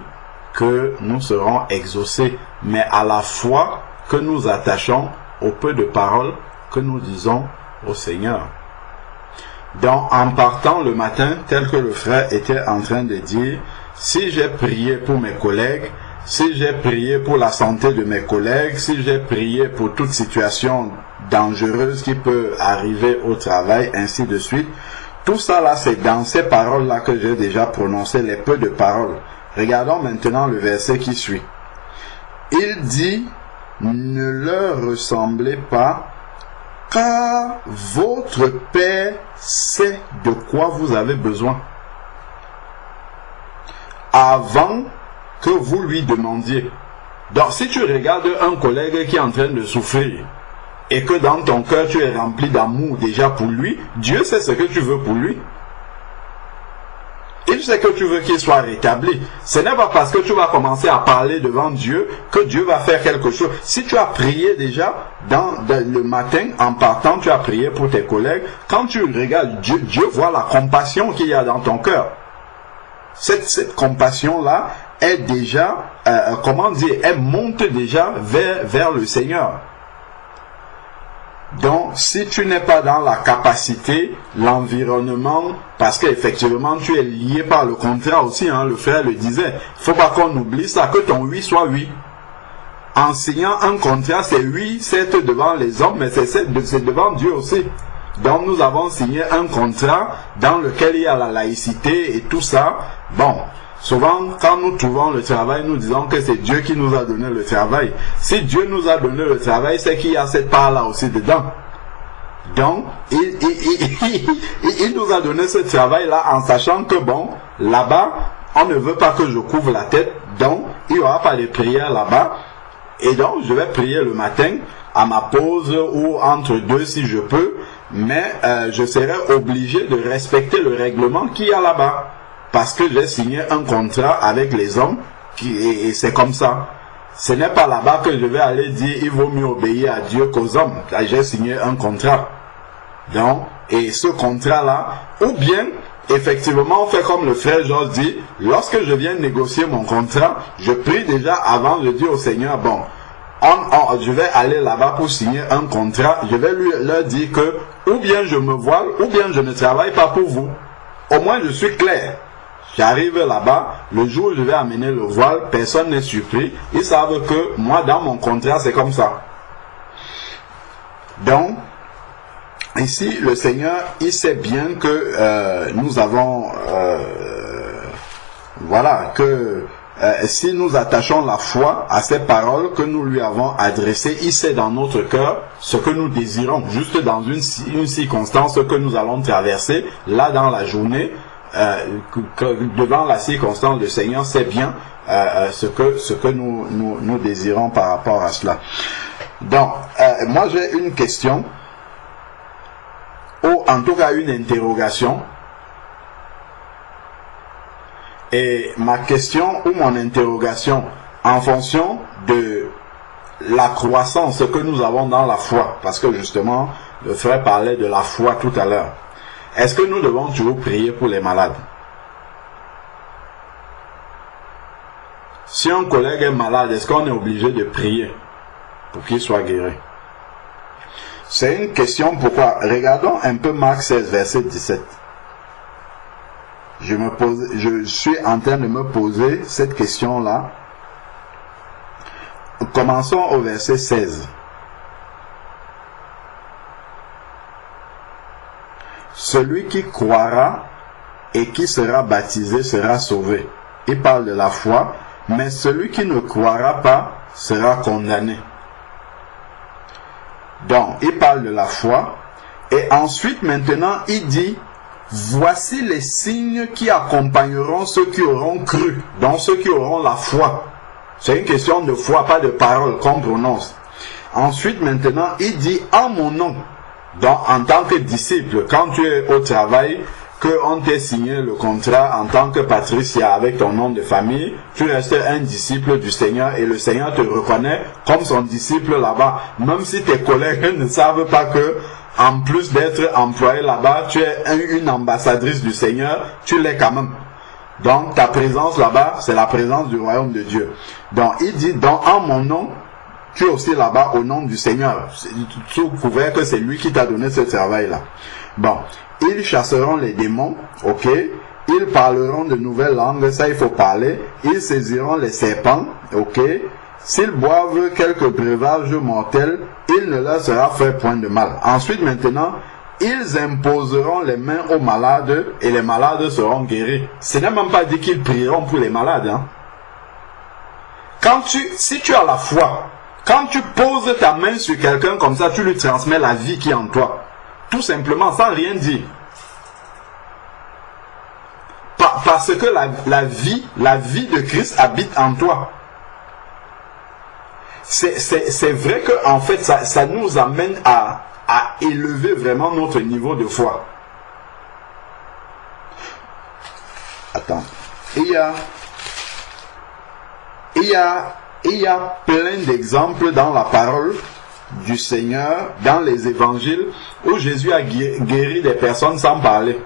que nous serons exaucés, mais à la foi que nous attachons au peu de paroles que nous disons au Seigneur. Donc, en partant le matin, tel que le frère était en train de dire, si j'ai prié pour mes collègues, si j'ai prié pour la santé de mes collègues, si j'ai prié pour toute situation dangereuse qui peut arriver au travail, ainsi de suite, tout ça là, c'est dans ces paroles-là que j'ai déjà prononcé, les peu de paroles. Regardons maintenant le verset qui suit. Il dit, ne leur ressemblez pas, car votre Père sait de quoi vous avez besoin. Avant que vous lui demandiez. Donc si tu regardes un collègue qui est en train de souffrir et que dans ton cœur tu es rempli d'amour déjà pour lui, Dieu sait ce que tu veux pour lui. Il sait que tu veux qu'il soit rétabli. Ce n'est pas parce que tu vas commencer à parler devant Dieu que Dieu va faire quelque chose. Si tu as prié déjà le matin en partant, tu as prié pour tes collègues, quand tu regardes Dieu, Dieu voit la compassion qu'il y a dans ton cœur. Cette compassion-là est déjà, elle monte déjà vers le Seigneur. Donc, si tu n'es pas dans la capacité, l'environnement, parce qu'effectivement, tu es lié par le contrat aussi, hein, le frère le disait. Il ne faut pas qu'on oublie ça, que ton oui soit oui. En signant un contrat, c'est oui, c'est devant les hommes, mais c'est devant Dieu aussi. Donc, nous avons signé un contrat dans lequel il y a la laïcité et tout ça. Bon, souvent, quand nous trouvons le travail, nous disons que c'est Dieu qui nous a donné le travail. Si Dieu nous a donné le travail, c'est qu'il y a cette part-là aussi dedans. Donc, il nous a donné ce travail-là en sachant que, bon, là-bas, on ne veut pas que je couvre la tête. Donc, il n'y aura pas de prière là-bas. Et donc, je vais prier le matin, à ma pause ou entre deux si je peux. Mais je serai obligé de respecter le règlement qu'il y a là-bas. Parce que j'ai signé un contrat avec les hommes et c'est comme ça. Ce n'est pas là-bas que je vais aller dire il vaut mieux obéir à Dieu qu'aux hommes. J'ai signé un contrat. Donc, et ce contrat-là, ou bien, effectivement, on fait comme le frère Georges dit, lorsque je viens négocier mon contrat, je prie déjà avant de dire au Seigneur, bon, je vais aller là-bas pour signer un contrat, je vais leur dire que, ou bien je me voile, ou bien je ne travaille pas pour vous. Au moins je suis clair. J'arrive là-bas, le jour où je vais amener le voile, personne n'est surpris. Ils savent que moi, dans mon contrat, c'est comme ça. Donc, ici, le Seigneur, il sait bien que nous avons, voilà, que si nous attachons la foi à ces paroles que nous lui avons adressées, il sait dans notre cœur ce que nous désirons, juste dans une circonstance que nous allons traverser, là dans la journée, devant la circonstance, le Seigneur sait bien ce que nous désirons par rapport à cela. Donc, moi j'ai une question, ou en tout cas une interrogation. Et ma question ou mon interrogation, en fonction de la croissance que nous avons dans la foi, parce que justement, le frère parlait de la foi tout à l'heure. Est-ce que nous devons toujours prier pour les malades? Si un collègue est malade, est-ce qu'on est obligé de prier pour qu'il soit guéri? C'est une question pourquoi. Regardons un peu Marc 16, verset 17. Je suis en train de me poser cette question-là. Commençons au verset 16. Celui qui croira et qui sera baptisé sera sauvé. Il parle de la foi, mais celui qui ne croira pas sera condamné. Donc, il parle de la foi. Et ensuite, maintenant, il dit, voici les signes qui accompagneront ceux qui auront cru, donc ceux qui auront la foi. C'est une question de foi, pas de parole qu'on prononce. Ensuite, maintenant, il dit, en mon nom. Donc, en tant que disciple, quand tu es au travail, qu'on t'ait signé le contrat en tant que Patricia avec ton nom de famille, tu restes un disciple du Seigneur et le Seigneur te reconnaît comme son disciple là-bas. Même si tes collègues ne savent pas que, en plus d'être employé là-bas, tu es une ambassadrice du Seigneur, tu l'es quand même. Donc, ta présence là-bas, c'est la présence du royaume de Dieu. Donc, il dit, donc, en mon nom, tu es aussi là-bas au nom du Seigneur. Sous couvert que c'est lui qui t'a donné ce travail-là. Bon. Ils chasseront les démons, ok. Ils parleront de nouvelles langues, ça il faut parler. Ils saisiront les serpents, ok. S'ils boivent quelques breuvages mortels, il ne leur sera fait point de mal. Ensuite, maintenant, ils imposeront les mains aux malades et les malades seront guéris. Ce n'est même pas dit qu'ils prieront pour les malades. Hein. Si tu as la foi, quand tu poses ta main sur quelqu'un comme ça, tu lui transmets la vie qui est en toi. Tout simplement, sans rien dire. Parce que la vie de Christ habite en toi. C'est vrai que en fait, ça nous amène à élever vraiment notre niveau de foi. Attends. Il y a plein d'exemples dans la parole du Seigneur, dans les évangiles, où Jésus a guéri des personnes sans parler.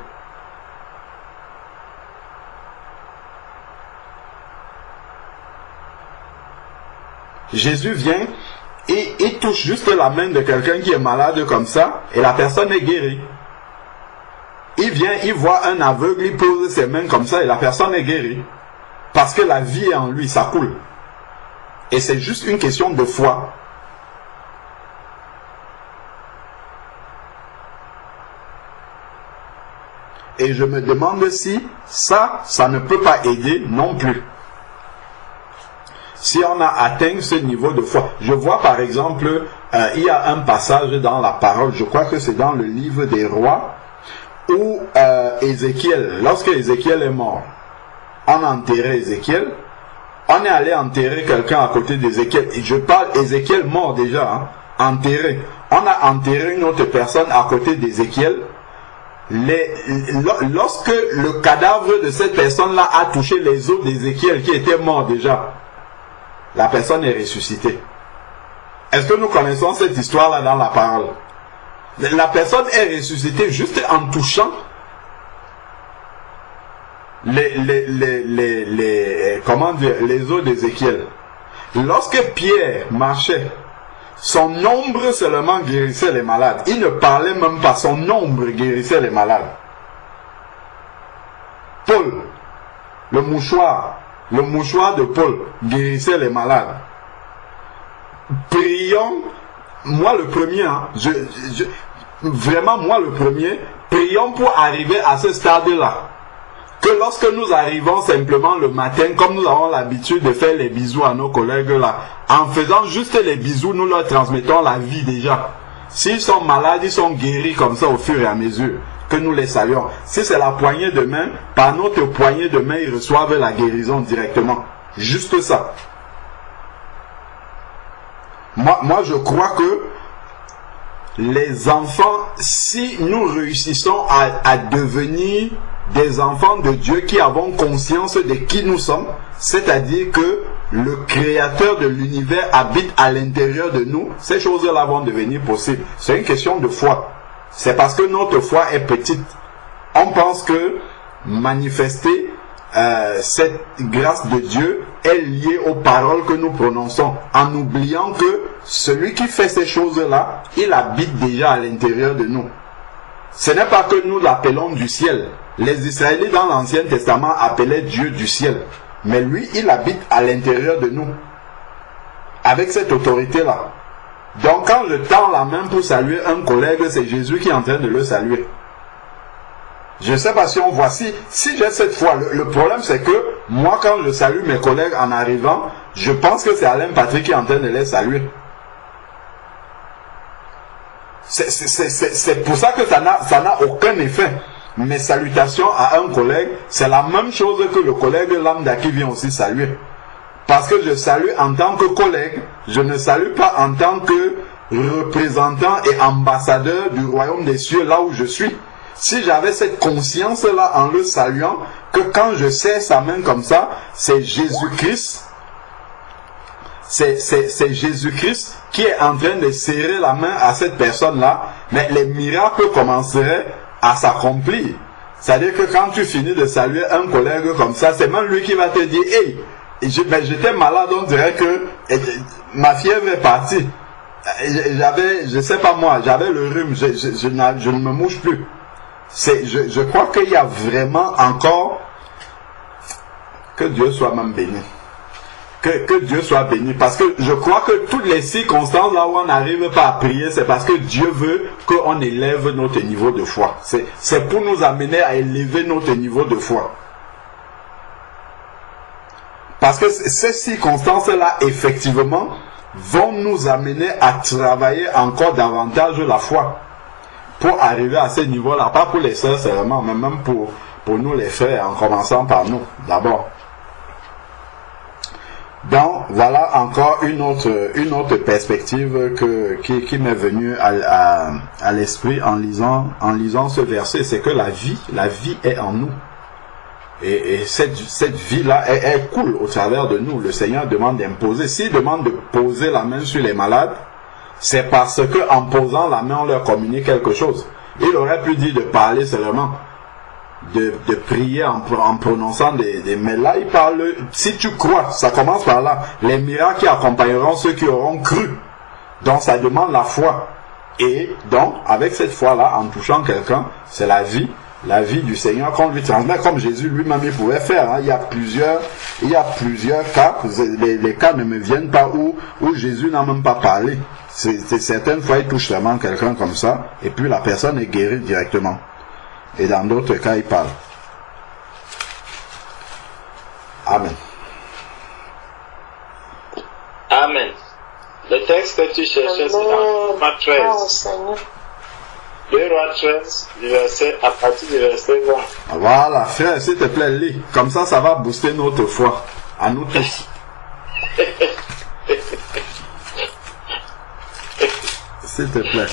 Jésus vient et tout touche juste la main de quelqu'un qui est malade comme ça, et la personne est guérie. Il vient, il voit un aveugle, il pose ses mains comme ça, et la personne est guérie. Parce que la vie est en lui, ça coule. Et c'est juste une question de foi. Et je me demande si ça ne peut pas aider non plus. Si on a atteint ce niveau de foi. Je vois par exemple, il y a un passage dans la parole, je crois que c'est dans le livre des rois, où Ézéchiel, lorsque Ézéchiel est mort, on a enterré Ézéchiel, on est allé enterrer quelqu'un à côté d'Ézéchiel. Je parle Ézéchiel mort déjà, hein, enterré. On a enterré une autre personne à côté d'Ézéchiel. Lorsque le cadavre de cette personne-là a touché les os d'Ézéchiel qui était mort déjà, la personne est ressuscitée. Est-ce que nous connaissons cette histoire-là dans la parole? La personne est ressuscitée juste en touchant les os d'Ézéchiel. Lorsque Pierre marchait, son ombre seulement guérissait les malades. Il ne parlait même pas, son ombre guérissait les malades. Paul, le mouchoir de Paul guérissait les malades. Prions, moi le premier, hein, vraiment moi le premier, prions pour arriver à ce stade-là. Que lorsque nous arrivons simplement le matin, comme nous avons l'habitude de faire les bisous à nos collègues là, en faisant juste les bisous, nous leur transmettons la vie déjà. S'ils sont malades, ils sont guéris comme ça au fur et à mesure que nous les saluons. Si c'est la poignée de main, par notre poignée de main, ils reçoivent la guérison directement. Juste ça. Moi je crois que les enfants, si nous réussissons à devenir des enfants de Dieu qui avons conscience de qui nous sommes, c'est-à-dire que le créateur de l'univers habite à l'intérieur de nous, ces choses-là vont devenir possibles. C'est une question de foi. C'est parce que notre foi est petite. On pense que manifester cette grâce de Dieu est liée aux paroles que nous prononçons, en oubliant que celui qui fait ces choses-là, il habite déjà à l'intérieur de nous. Ce n'est pas que nous l'appelons du ciel. Les Israélites dans l'Ancien Testament appelaient Dieu du ciel. Mais lui, il habite à l'intérieur de nous. Avec cette autorité-là. Donc quand je tends la main pour saluer un collègue, c'est Jésus qui est en train de le saluer. Je ne sais pas si on voit. Si j'ai cette foi, le problème c'est que moi quand je salue mes collègues en arrivant, je pense que c'est Alain Patrick qui est en train de les saluer. C'est pour ça que ça n'a aucun effet. Mes salutations à un collègue, c'est la même chose que le collègue lambda qui vient aussi saluer. Parce que je salue en tant que collègue, je ne salue pas en tant que représentant et ambassadeur du royaume des cieux là où je suis. Si j'avais cette conscience-là en le saluant, que quand je serre sa main comme ça, c'est Jésus-Christ. C'est Jésus-Christ qui est en train de serrer la main à cette personne-là, mais les miracles commenceraient à s'accomplir. C'est-à-dire que quand tu finis de saluer un collègue comme ça, c'est même lui qui va te dire « Hey, j'étais malade, on dirait que ma fièvre est partie. J'avais, je sais pas moi, j'avais le rhume, je ne me mouche plus. » Je crois qu'il y a vraiment encore... Que Dieu soit même béni. Que Dieu soit béni. Parce que je crois que toutes les circonstances là où on n'arrive pas à prier, c'est parce que Dieu veut qu'on élève notre niveau de foi. C'est pour nous amener à élever notre niveau de foi. Parce que ces circonstances-là, effectivement, vont nous amener à travailler encore davantage la foi. Pour arriver à ce niveau-là. Pas pour les sœurs seulement, mais même pour nous les frères, en commençant par nous, d'abord. Donc, voilà encore une autre perspective qui m'est venue à l'esprit en lisant ce verset. C'est que la vie est en nous. Et cette vie-là, elle coule au travers de nous. Le Seigneur demande d'imposer. S'il demande de poser la main sur les malades, c'est parce que en posant la main, on leur communique quelque chose. Il aurait pu dire de parler seulement, de prier en prononçant des... Mais là, il parle, si tu crois, ça commence par là. Les miracles qui accompagneront ceux qui auront cru. Donc ça demande la foi. Et donc, avec cette foi-là, en touchant quelqu'un, c'est la vie du Seigneur qu'on lui transmet, comme Jésus lui-même il pouvait faire. Hein. Il y a plusieurs cas, les cas ne me viennent pas où Jésus n'a même pas parlé. Certaines fois, il touche vraiment quelqu'un comme ça, et puis la personne est guérie directement. Et dans d'autres cas, il parle. Amen. Amen. Le texte que tu cherchais, c'est dans Romains 13. 2 Rois 13, à partir du verset 20. Voilà, frère, s'il te plaît, lis. Comme ça, ça va booster notre foi. À nous tous. S'il te plaît.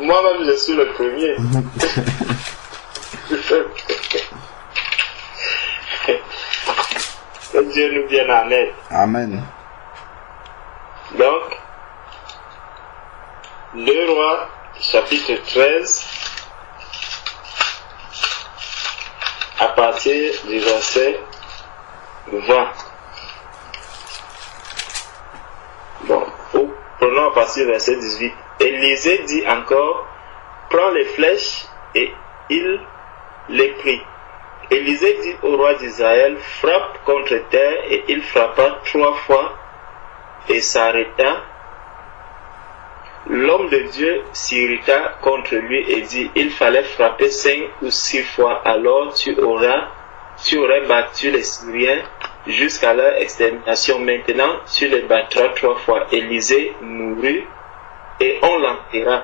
Moi-même, je suis le premier. Que Dieu nous vienne en aide. Amen. Donc, 2 Rois, chapitre 13, à partir du verset 20. Bon, prenons à partir du verset 18. Élisée dit encore, prends les flèches, et il les prit. Élisée dit au roi d'Israël, frappe contre terre, et il frappa 3 fois, et s'arrêta. L'homme de Dieu s'irrita contre lui et dit, il fallait frapper 5 ou 6 fois, alors tu aurais battu les Syriens jusqu'à leur extermination. Maintenant, tu les battras 3 fois. Élisée mourut et on l'enterra.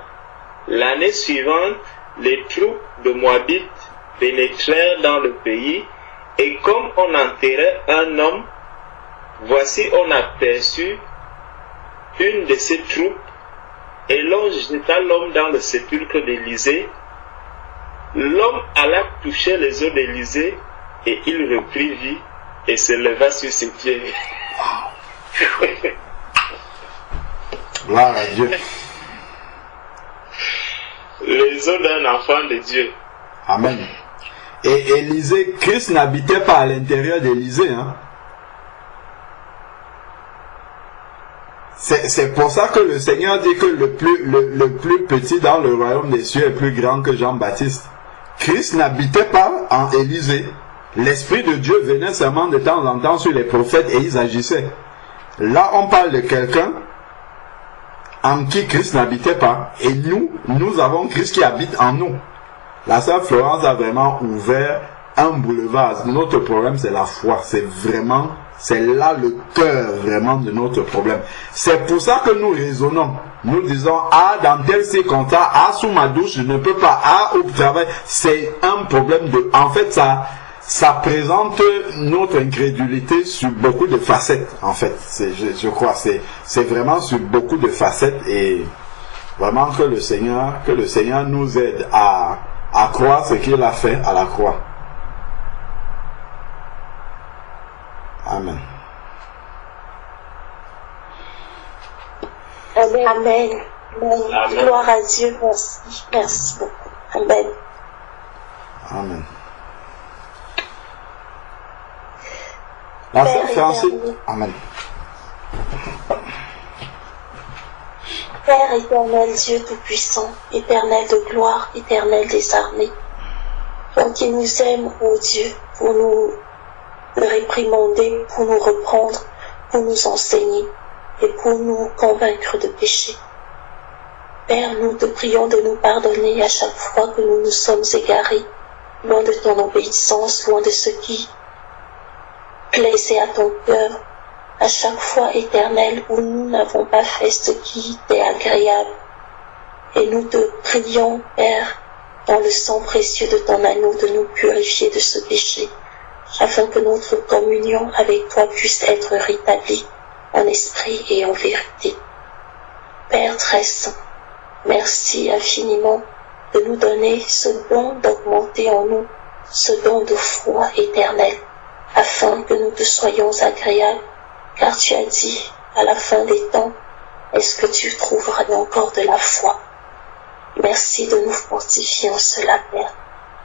L'année suivante, les troupes de Moabites pénétrèrent dans le pays, et comme on enterrait un homme, voici on aperçut une de ces troupes, et l'on jeta l'homme dans le sépulcre d'Élisée. L'homme alla toucher les os d'Élisée, et il reprit vie, et se leva sur ses pieds. Gloire à Dieu. Les os d'un enfant de Dieu. Amen. Et Élisée, Christ n'habitait pas à l'intérieur d'Élisée. Hein? C'est pour ça que le Seigneur dit que le plus petit dans le royaume des cieux est plus grand que Jean-Baptiste. Christ n'habitait pas en Élisée. L'Esprit de Dieu venait seulement de temps en temps sur les prophètes et ils agissaient. Là, on parle de quelqu'un en qui Christ n'habitait pas. Et nous avons Christ qui habite en nous. La sœur Florence a vraiment ouvert un boulevard. Notre problème, c'est la foi. C'est là le cœur vraiment de notre problème. C'est pour ça que nous raisonnons. Nous disons, dans tel circonstance, sous ma douche, je ne peux pas, au travail. C'est un problème en fait, ça présente notre incrédulité sur beaucoup de facettes, en fait. Je crois, c'est vraiment sur beaucoup de facettes, et vraiment que le Seigneur nous aide à croire ce qu'il a fait à la croix. Amen. Amen. Amen. Amen. Gloire à Dieu. Merci. Merci beaucoup. Amen. Amen. La sœur Francine. Amen. Père éternel, Dieu tout-puissant, éternel de gloire, éternel des armées, toi qui nous aimes, ô Dieu, pour nous réprimander, pour nous reprendre, pour nous enseigner et pour nous convaincre de péché. Père, nous te prions de nous pardonner à chaque fois que nous nous sommes égarés, loin de ton obéissance, loin de ce qui plaisait à ton cœur, à chaque fois, éternel, où nous n'avons pas fait ce qui t'est agréable. Et nous te prions, Père, dans le sang précieux de ton agneau, de nous purifier de ce péché, afin que notre communion avec toi puisse être rétablie en esprit et en vérité. Père très saint, merci infiniment de nous donner ce don d'augmenter en nous ce don de foi éternelle, afin que nous te soyons agréables, car tu as dit, à la fin des temps, est-ce que tu trouveras encore de la foi? Merci de nous fortifier en cela, Père.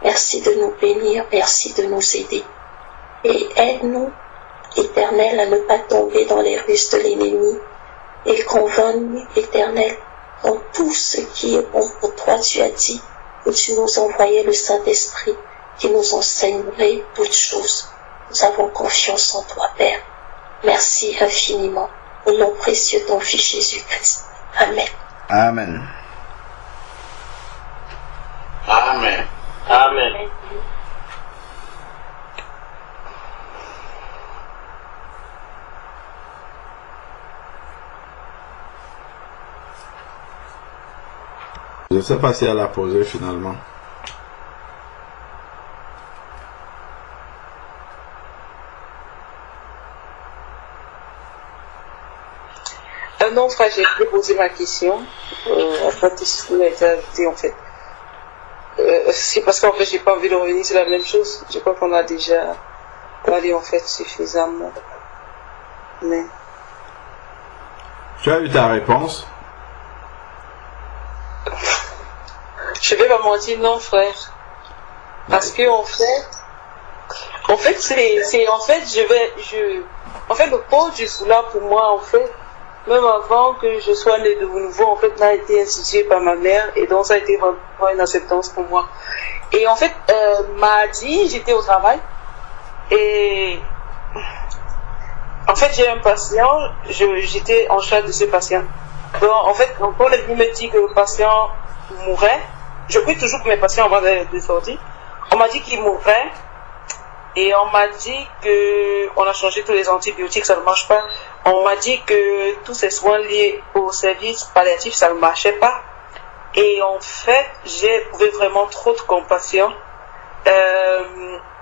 Merci de nous bénir, merci de nous aider. Et aide-nous, Éternel, à ne pas tomber dans les ruses de l'ennemi, et convainc-nous, Éternel, dans tout ce qui est bon pour toi. Tu as dit que tu nous envoyais le Saint-Esprit qui nous enseignerait toutes choses. Nous avons confiance en toi, Père. Merci infiniment. Au nom précieux de ton Fils Jésus-Christ. Amen. Amen. Amen. Amen. Je ne sais pas si elle a posé finalement. Non, frère, j'ai posé ma question. En fait, ce qui m'a été ajouté, en fait. C'est parce qu'en fait, j'ai pas envie de revenir sur la même chose. Je crois qu'on a déjà parlé, en fait, suffisamment. Mais... Tu as eu ta réponse? Je vais pas mentir, non, frère. Parce que, en fait, le port du soulard pour moi, en fait, même avant que je sois née de nouveau, en fait, n'a été institué par ma mère, et donc ça a été vraiment une acceptance pour moi. Et en fait, mardi, j'étais au travail, et en fait, j'ai un patient, j'étais en charge de ce patient. Donc, en fait, quand le me dit que le patient mourait, je prie toujours pour mes patients avant de sortir. On m'a dit qu'il mourrait, et on m'a dit qu'on a changé tous les antibiotiques, ça ne marche pas. On m'a dit que tous ces soins liés au service palliatif, ça ne marchait pas. Et en fait, j'ai éprouvé vraiment trop de compassion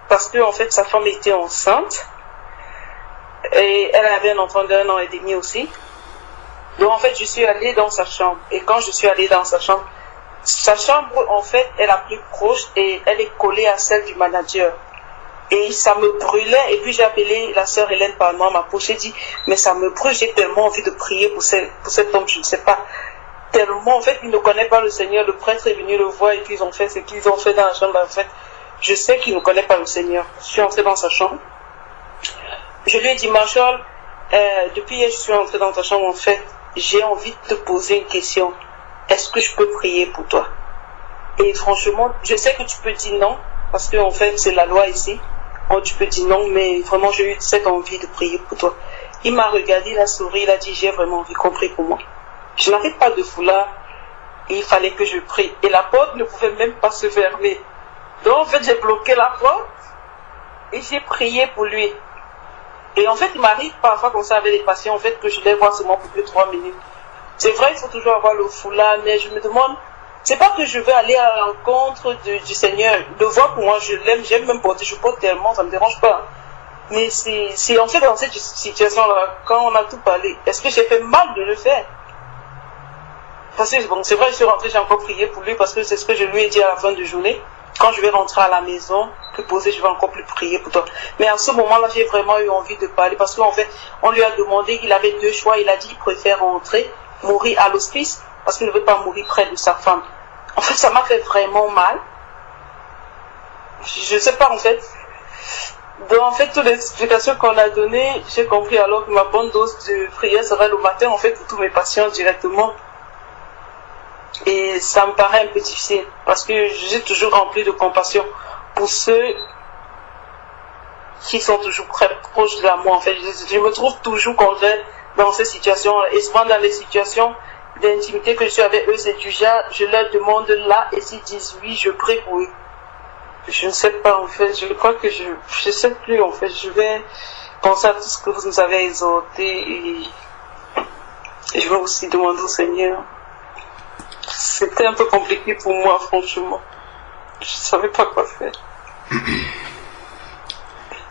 parce que en fait, sa femme était enceinte et elle avait un enfant d'1 an et demi aussi. Donc en fait, je suis allée dans sa chambre. Et quand je suis allée dans sa chambre en fait est la plus proche et elle est collée à celle du manager. Et ça me brûlait, et puis j'ai appelé la sœur Hélène par moi, m'a j'ai dit, mais ça me brûle, j'ai tellement envie de prier pour cet homme, je ne sais pas, tellement, en fait, il ne connaît pas le Seigneur, le prêtre est venu le voir, et puis ils ont fait ce qu'ils ont fait dans la chambre, en fait, je sais qu'il ne connaît pas le Seigneur. Je suis entrée dans sa chambre, je lui ai dit, Marshall, depuis hier, je suis entrée dans ta chambre, en fait, j'ai envie de te poser une question, est-ce que je peux prier pour toi? Et franchement, je sais que tu peux dire non, parce que en fait, c'est la loi ici. Oh, tu peux dire non, mais vraiment, j'ai eu cette envie de prier pour toi. Il m'a regardé, il a souri, il a dit, j'ai vraiment envie qu'on prie pour moi. Je n'avais pas de foulard, et il fallait que je prie. Et la porte ne pouvait même pas se fermer. Donc, en fait, j'ai bloqué la porte, et j'ai prié pour lui. Et en fait, il m'arrive parfois comme ça avec les patients, en fait, que je les vois seulement pour 2-3 minutes. C'est vrai, il faut toujours avoir le foulard, mais je me demande, c'est pas que je vais aller à l'encontre du Seigneur. Le voir pour moi, je l'aime, j'aime même porter, je porte tellement, ça me dérange pas. Mais c'est en fait dans cette situation-là, quand on a tout parlé, est-ce que j'ai fait mal de le faire? Parce que bon, c'est vrai, je suis rentrée, j'ai encore prié pour lui, parce que c'est ce que je lui ai dit à la fin de journée. Quand je vais rentrer à la maison, que poser, je vais encore plus prier pour toi. Mais à ce moment-là, j'ai vraiment eu envie de parler, parce qu'en fait, on lui a demandé, il avait 2 choix, il a dit qu'il préfère rentrer, mourir à l'hospice, parce qu'il ne veut pas mourir près de sa femme. En fait, ça m'a fait vraiment mal. Je ne sais pas, en fait. Donc, en fait, toutes les explications qu'on a données, j'ai compris alors que ma bonne dose de prière sera le matin, en fait, pour tous mes patients directement. Et ça me paraît un peu difficile, parce que j'ai toujours rempli de compassion pour ceux qui sont toujours très proches de moi. En fait, je me trouve toujours contraire dans ces situations, et souvent dans les situations d'intimité que je suis avec eux, c'est du genre, je leur demande là, et s'ils disent oui, je prie pour eux. Je ne sais pas, en fait, je crois que je sais plus, en fait, je vais penser à tout ce que vous nous avez exhorté, et je vais aussi demander au Seigneur. C'était un peu compliqué pour moi, franchement. Je ne savais pas quoi faire.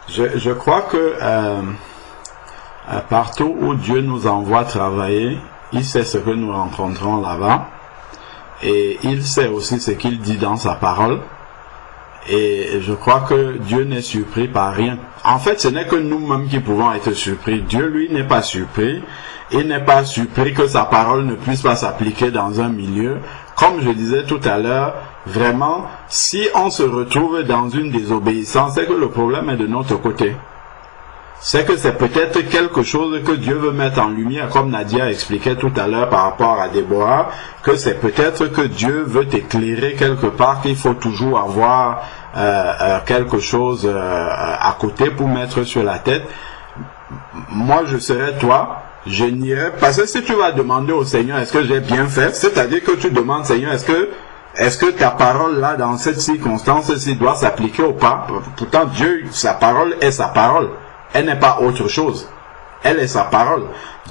Je crois que partout où Dieu nous envoie travailler, il sait ce que nous rencontrons là-bas, et il sait aussi ce qu'il dit dans sa parole, et je crois que Dieu n'est surpris par rien. En fait, ce n'est que nous-mêmes qui pouvons être surpris. Dieu, lui, n'est pas surpris. Il n'est pas surpris que sa parole ne puisse pas s'appliquer dans un milieu. Comme je disais tout à l'heure, vraiment, si on se retrouve dans une désobéissance, c'est que le problème est de notre côté. c'est que c'est peut-être quelque chose que Dieu veut mettre en lumière, comme Nadia expliquait tout à l'heure par rapport à Déborah, que c'est peut-être que Dieu veut t'éclairer quelque part, qu'il faut toujours avoir quelque chose à côté pour mettre sur la tête. Moi, je serais toi, je n'irais, parce que si tu vas demander au Seigneur, est-ce que j'ai bien fait, c'est-à-dire que tu demandes, Seigneur, est-ce que ta parole là, dans cette circonstance-ci, doit s'appliquer ou pas? Pourtant, Dieu, sa parole est sa parole. Elle n'est pas autre chose. Elle est sa parole.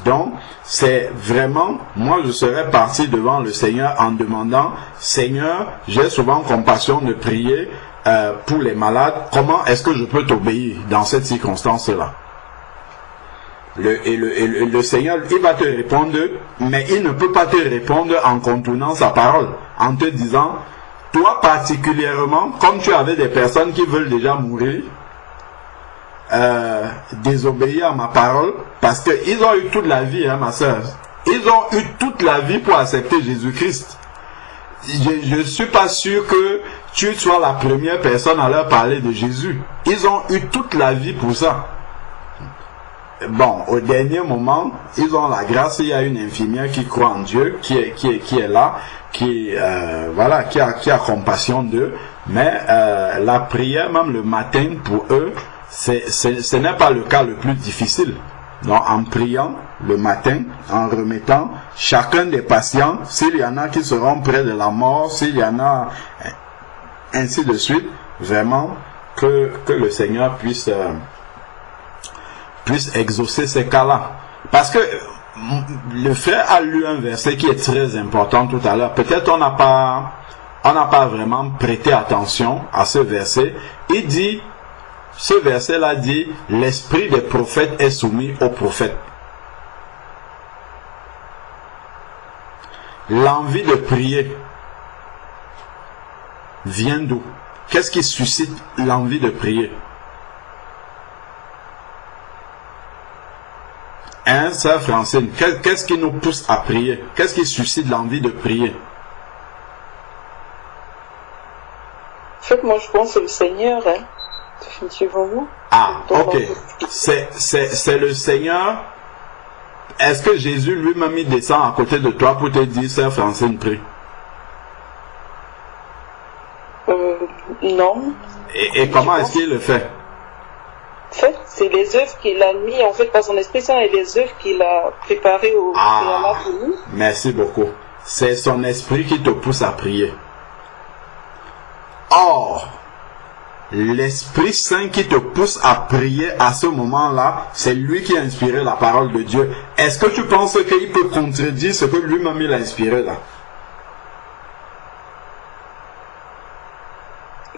Donc, c'est vraiment, moi je serais parti devant le Seigneur en demandant, Seigneur, j'ai souvent compassion de prier pour les malades. Comment est-ce que je peux t'obéir dans cette circonstance-là? Le Seigneur, il va te répondre, mais il ne peut pas te répondre en contournant sa parole, en te disant, toi particulièrement, comme tu avais des personnes qui veulent déjà mourir, désobéir à ma parole, parce qu'ils ont eu toute la vie, hein, ma soeur. Ils ont eu toute la vie pour accepter Jésus-Christ. Je ne suis pas sûr que tu sois la première personne à leur parler de Jésus. Ils ont eu toute la vie pour ça. Bon, au dernier moment, ils ont la grâce, il y a une infirmière qui croit en Dieu, qui est là, qui a compassion d'eux, mais la prière, même le matin, pour eux, ce n'est pas le cas le plus difficile. Donc, en priant le matin, en remettant chacun des patients, s'il y en a qui seront près de la mort, s'il y en a ainsi de suite, vraiment, que le Seigneur puisse exaucer ces cas-là. Parce que le frère a lu un verset qui est très important tout à l'heure. Peut-être on n'a pas vraiment prêté attention à ce verset. Il dit, ce verset-là dit, l'esprit des prophètes est soumis aux prophètes. L'envie de prier vient d'où? Qu'est-ce qui suscite l'envie de prier? Hein, sœur Francine, qu'est-ce qui nous pousse à prier? Qu'est-ce qui suscite l'envie de prier? En fait, moi, je pense que c'est le Seigneur, hein, définitivement. Ah, ok. C'est le Seigneur. Est-ce que Jésus lui-même il descend à côté de toi pour te dire, sœur Francine, prie? Non. Et comment est-ce qu'il le fait? En fait, c'est les œuvres qu'il a mis, en fait, par son Esprit Saint, et les œuvres qu'il a préparées au préalable pour nous. Merci beaucoup. C'est son esprit qui te pousse à prier. Or, l'Esprit Saint qui te pousse à prier à ce moment-là, c'est lui qui a inspiré la parole de Dieu. Est-ce que tu penses qu'il peut contredire ce que lui-même il a inspiré là?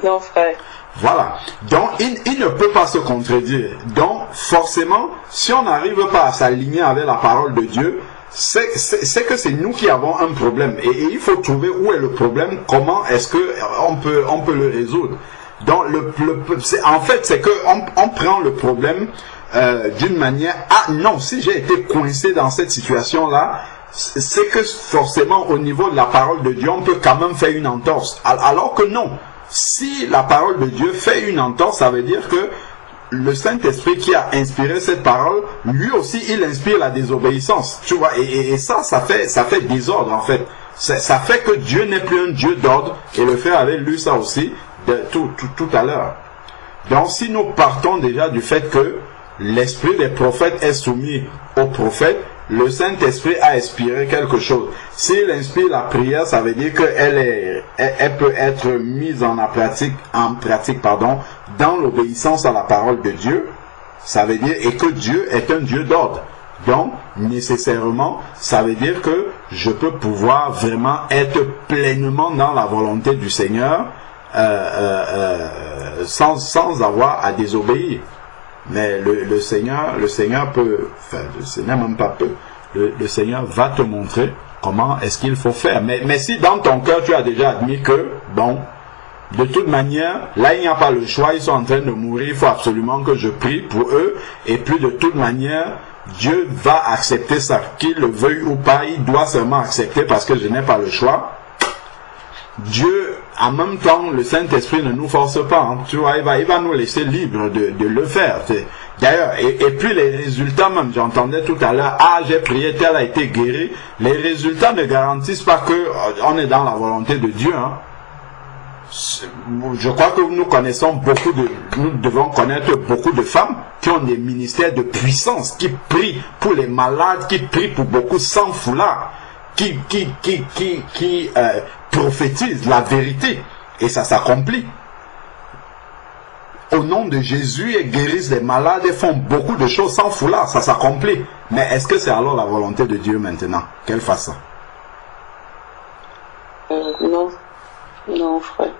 Non, frère. Voilà. Donc, il ne peut pas se contredire. Donc, forcément, si on n'arrive pas à s'aligner avec la parole de Dieu, c'est que c'est nous qui avons un problème. Et il faut trouver où est le problème, comment est-ce qu'on peut le résoudre. Donc, en fait, c'est qu'on prend le problème d'une manière... Ah non, si j'ai été coincé dans cette situation-là, c'est que forcément, au niveau de la parole de Dieu, on peut quand même faire une entorse. Alors que non. Si la parole de Dieu fait une entorse, ça veut dire que le Saint-Esprit qui a inspiré cette parole, lui aussi, il inspire la désobéissance. Tu vois, et ça fait désordre en fait. Ça fait que Dieu n'est plus un Dieu d'ordre, et le frère avait lu ça aussi tout à l'heure. Donc si nous partons déjà du fait que l'esprit des prophètes est soumis aux prophètes, le Saint-Esprit a inspiré quelque chose. S'il inspire la prière, ça veut dire qu'elle peut être mise en pratique, dans l'obéissance à la parole de Dieu. Ça veut dire, et que Dieu est un Dieu d'ordre. Donc, nécessairement, ça veut dire que je peux pouvoir vraiment être pleinement dans la volonté du Seigneur, sans avoir à désobéir. Mais le Seigneur peut, enfin, le Seigneur même pas peut, le Seigneur va te montrer comment est-ce qu'il faut faire. Mais si dans ton cœur tu as déjà admis que, bon, de toute manière, là il n'y a pas le choix, ils sont en train de mourir, il faut absolument que je prie pour eux, et puis de toute manière, Dieu va accepter ça, qu'il le veuille ou pas, il doit seulement accepter parce que je n'ai pas le choix. Dieu, en même temps, le Saint-Esprit ne nous force pas, hein. Tu vois, il va nous laisser libres de le faire. D'ailleurs, et puis les résultats même, j'entendais tout à l'heure, ah j'ai prié, tel a été guéri. Les résultats ne garantissent pas que on est dans la volonté de Dieu. Hein. Je crois que nous devons connaître beaucoup de femmes qui ont des ministères de puissance, qui prient pour les malades, qui prient pour beaucoup sans foulard, qui prophétisent la vérité et ça s'accomplit. Au nom de Jésus, et guérissent les malades et font beaucoup de choses sans foulard, ça s'accomplit. Mais est-ce que c'est alors la volonté de Dieu maintenant qu'elle fasse ça? Non. Non, frère.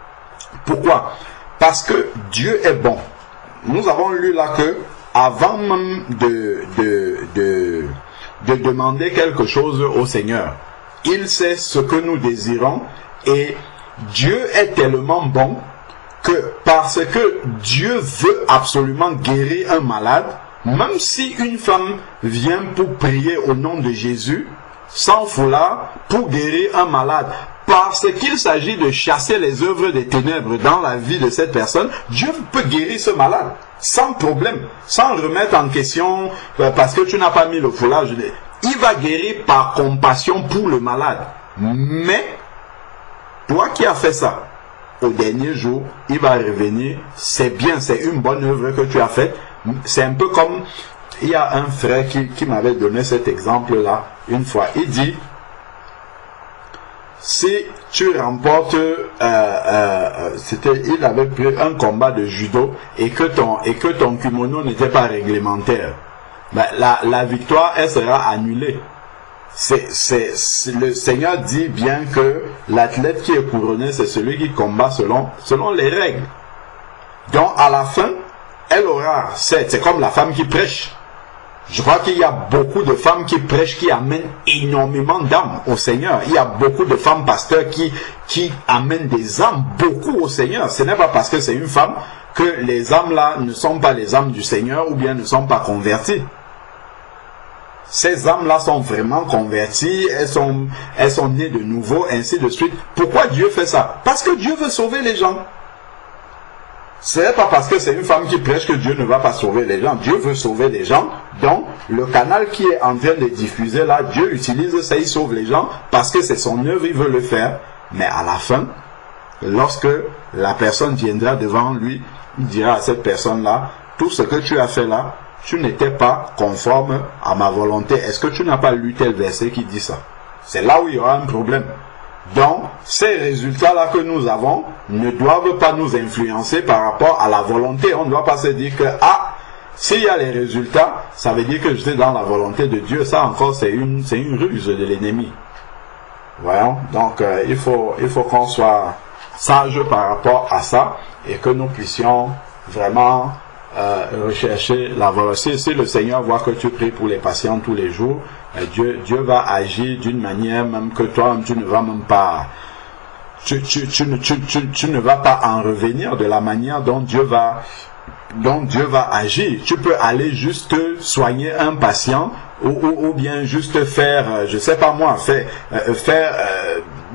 Pourquoi? Parce que Dieu est bon. Nous avons lu là que, avant même de demander quelque chose au Seigneur, il sait ce que nous désirons et Dieu est tellement bon que parce que Dieu veut absolument guérir un malade, même si une femme vient pour prier au nom de Jésus, sans foulard, pour guérir un malade, parce qu'il s'agit de chasser les œuvres des ténèbres dans la vie de cette personne, Dieu peut guérir ce malade, sans problème, sans remettre en question, parce que tu n'as pas mis le foulard. Il va guérir par compassion pour le malade. Mais, toi qui as fait ça, au dernier jour, il va revenir, c'est bien, c'est une bonne œuvre que tu as faite. C'est un peu comme, il y a un frère qui m'avait donné cet exemple-là une fois. Il dit, si tu remportes, il avait pris un combat de judo et que ton kimono n'était pas réglementaire, ben, la victoire, elle sera annulée. Le Seigneur dit bien que l'athlète qui est couronné, c'est celui qui combat selon les règles. Donc à la fin, elle aura, c'est comme la femme qui prêche. Je crois qu'il y a beaucoup de femmes qui prêchent, qui amènent énormément d'âmes au Seigneur. Il y a beaucoup de femmes pasteurs qui amènent des âmes beaucoup au Seigneur. Ce n'est pas parce que c'est une femme que les âmes là ne sont pas les âmes du Seigneur ou bien ne sont pas converties. Ces âmes-là sont vraiment converties, elles sont nées de nouveau, ainsi de suite. Pourquoi Dieu fait ça? Parce que Dieu veut sauver les gens. Ce n'est pas parce que c'est une femme qui prêche que Dieu ne va pas sauver les gens. Dieu veut sauver les gens. Donc, le canal qui est en train de diffuser là, Dieu utilise ça, il sauve les gens parce que c'est son œuvre, il veut le faire. Mais à la fin, lorsque la personne viendra devant lui, il dira à cette personne-là, tout ce que tu as fait là, tu n'étais pas conforme à ma volonté. Est-ce que tu n'as pas lu tel verset qui dit ça? C'est là où il y aura un problème. Donc, ces résultats-là que nous avons ne doivent pas nous influencer par rapport à la volonté. On ne doit pas se dire que, s'il y a les résultats, ça veut dire que j'étais dans la volonté de Dieu. Ça encore, c'est une ruse de l'ennemi. Voyons. Donc, il faut qu'on soit sage par rapport à ça et que nous puissions vraiment rechercher la volonté. Si le Seigneur voit que tu pries pour les patients tous les jours, Dieu va agir d'une manière même que toi tu ne vas même pas tu ne vas pas en revenir de la manière dont Dieu va agir. Tu peux aller juste soigner un patient ou bien juste faire, je sais pas moi, faire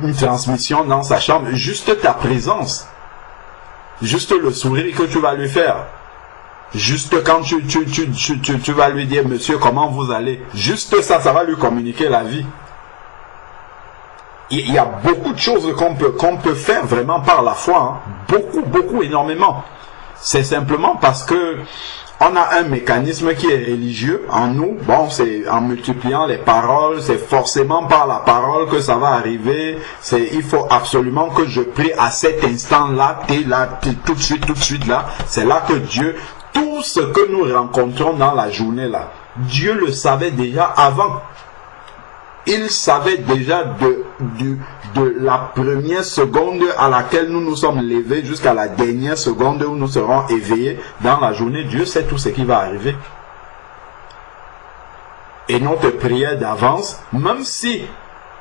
une transmission dans sa chambre, juste ta présence, juste le sourire que tu vas lui faire. Juste quand tu vas lui dire, monsieur, comment vous allez? Juste ça va lui communiquer la vie. Il y a beaucoup de choses qu'on peut faire vraiment par la foi. Hein. Beaucoup, énormément. C'est simplement parce que on a un mécanisme qui est religieux en nous. Bon, c'est en multipliant les paroles, c'est forcément par la parole que ça va arriver. Il faut absolument que je prie à cet instant-là, t'es tout de suite là. C'est là que Dieu... Tout ce que nous rencontrons dans la journée là, Dieu le savait déjà avant. Il savait déjà de la première seconde à laquelle nous nous sommes levés jusqu'à la dernière seconde où nous serons éveillés dans la journée. Dieu sait tout ce qui va arriver. Et notre prière d'avance, même si,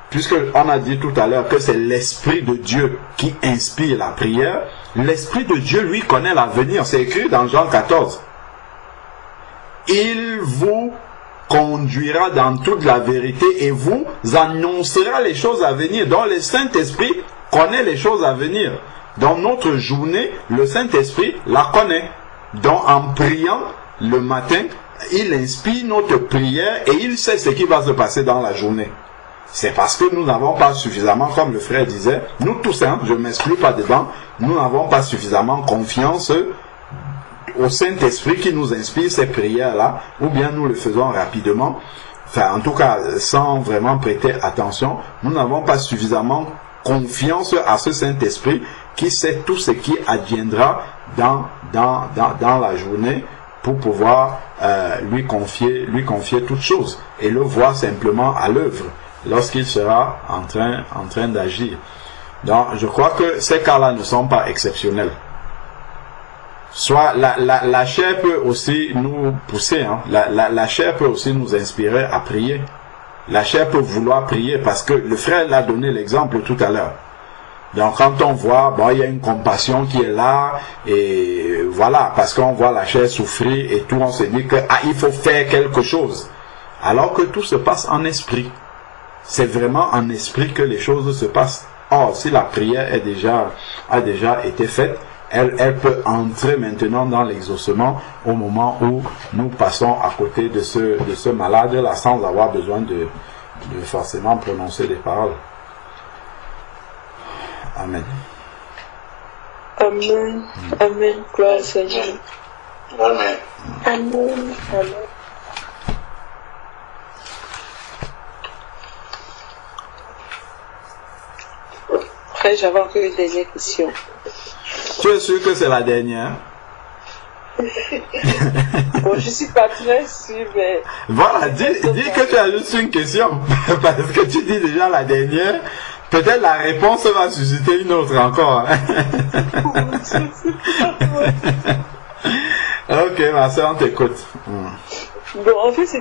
puisque on a dit tout à l'heure que c'est l'Esprit de Dieu qui inspire la prière, l'Esprit de Dieu, lui, connaît l'avenir. C'est écrit dans Jean 14. Il vous conduira dans toute la vérité et vous annoncera les choses à venir. Donc, le Saint-Esprit connaît les choses à venir. Dans notre journée, le Saint-Esprit la connaît. Donc, en priant, le matin, il inspire notre prière et il sait ce qui va se passer dans la journée. C'est parce que nous n'avons pas suffisamment, comme le frère disait, nous tous, hein, je ne m'exclus pas dedans, nous n'avons pas suffisamment confiance au Saint-Esprit qui nous inspire ces prières-là, ou bien nous le faisons rapidement, enfin en tout cas sans vraiment prêter attention, nous n'avons pas suffisamment confiance à ce Saint-Esprit qui sait tout ce qui adviendra dans la journée pour pouvoir lui confier toutes choses et le voir simplement à l'œuvre lorsqu'il sera en train d'agir. Donc je crois que ces cas-là ne sont pas exceptionnels. Soit la chair peut aussi nous pousser, hein. La chair peut aussi nous inspirer à prier. La chair peut vouloir prier parce que le frère l'a donné l'exemple tout à l'heure. Donc quand on voit, bon, il y a une compassion qui est là, et voilà, parce qu'on voit la chair souffrir et tout, on se dit que il faut faire quelque chose. Alors que tout se passe en esprit. C'est vraiment en esprit que les choses se passent. Or, si la prière a déjà été faite, elle peut entrer maintenant dans l'exaucement au moment où nous passons à côté de ce malade-là sans avoir besoin de forcément prononcer des paroles. Amen. Amen. Amen. Gloire au Seigneur. Amen. Amen. Amen. Après, j'avais encore une dernière question. Tu es sûr que c'est la dernière? Bon, je suis pas très sûre, mais... Voilà, dis que tu as juste une question. Parce que tu dis déjà la dernière. Peut-être la réponse va susciter une autre encore. Ok, ma soeur, on t'écoute. Bon, en fait, c'est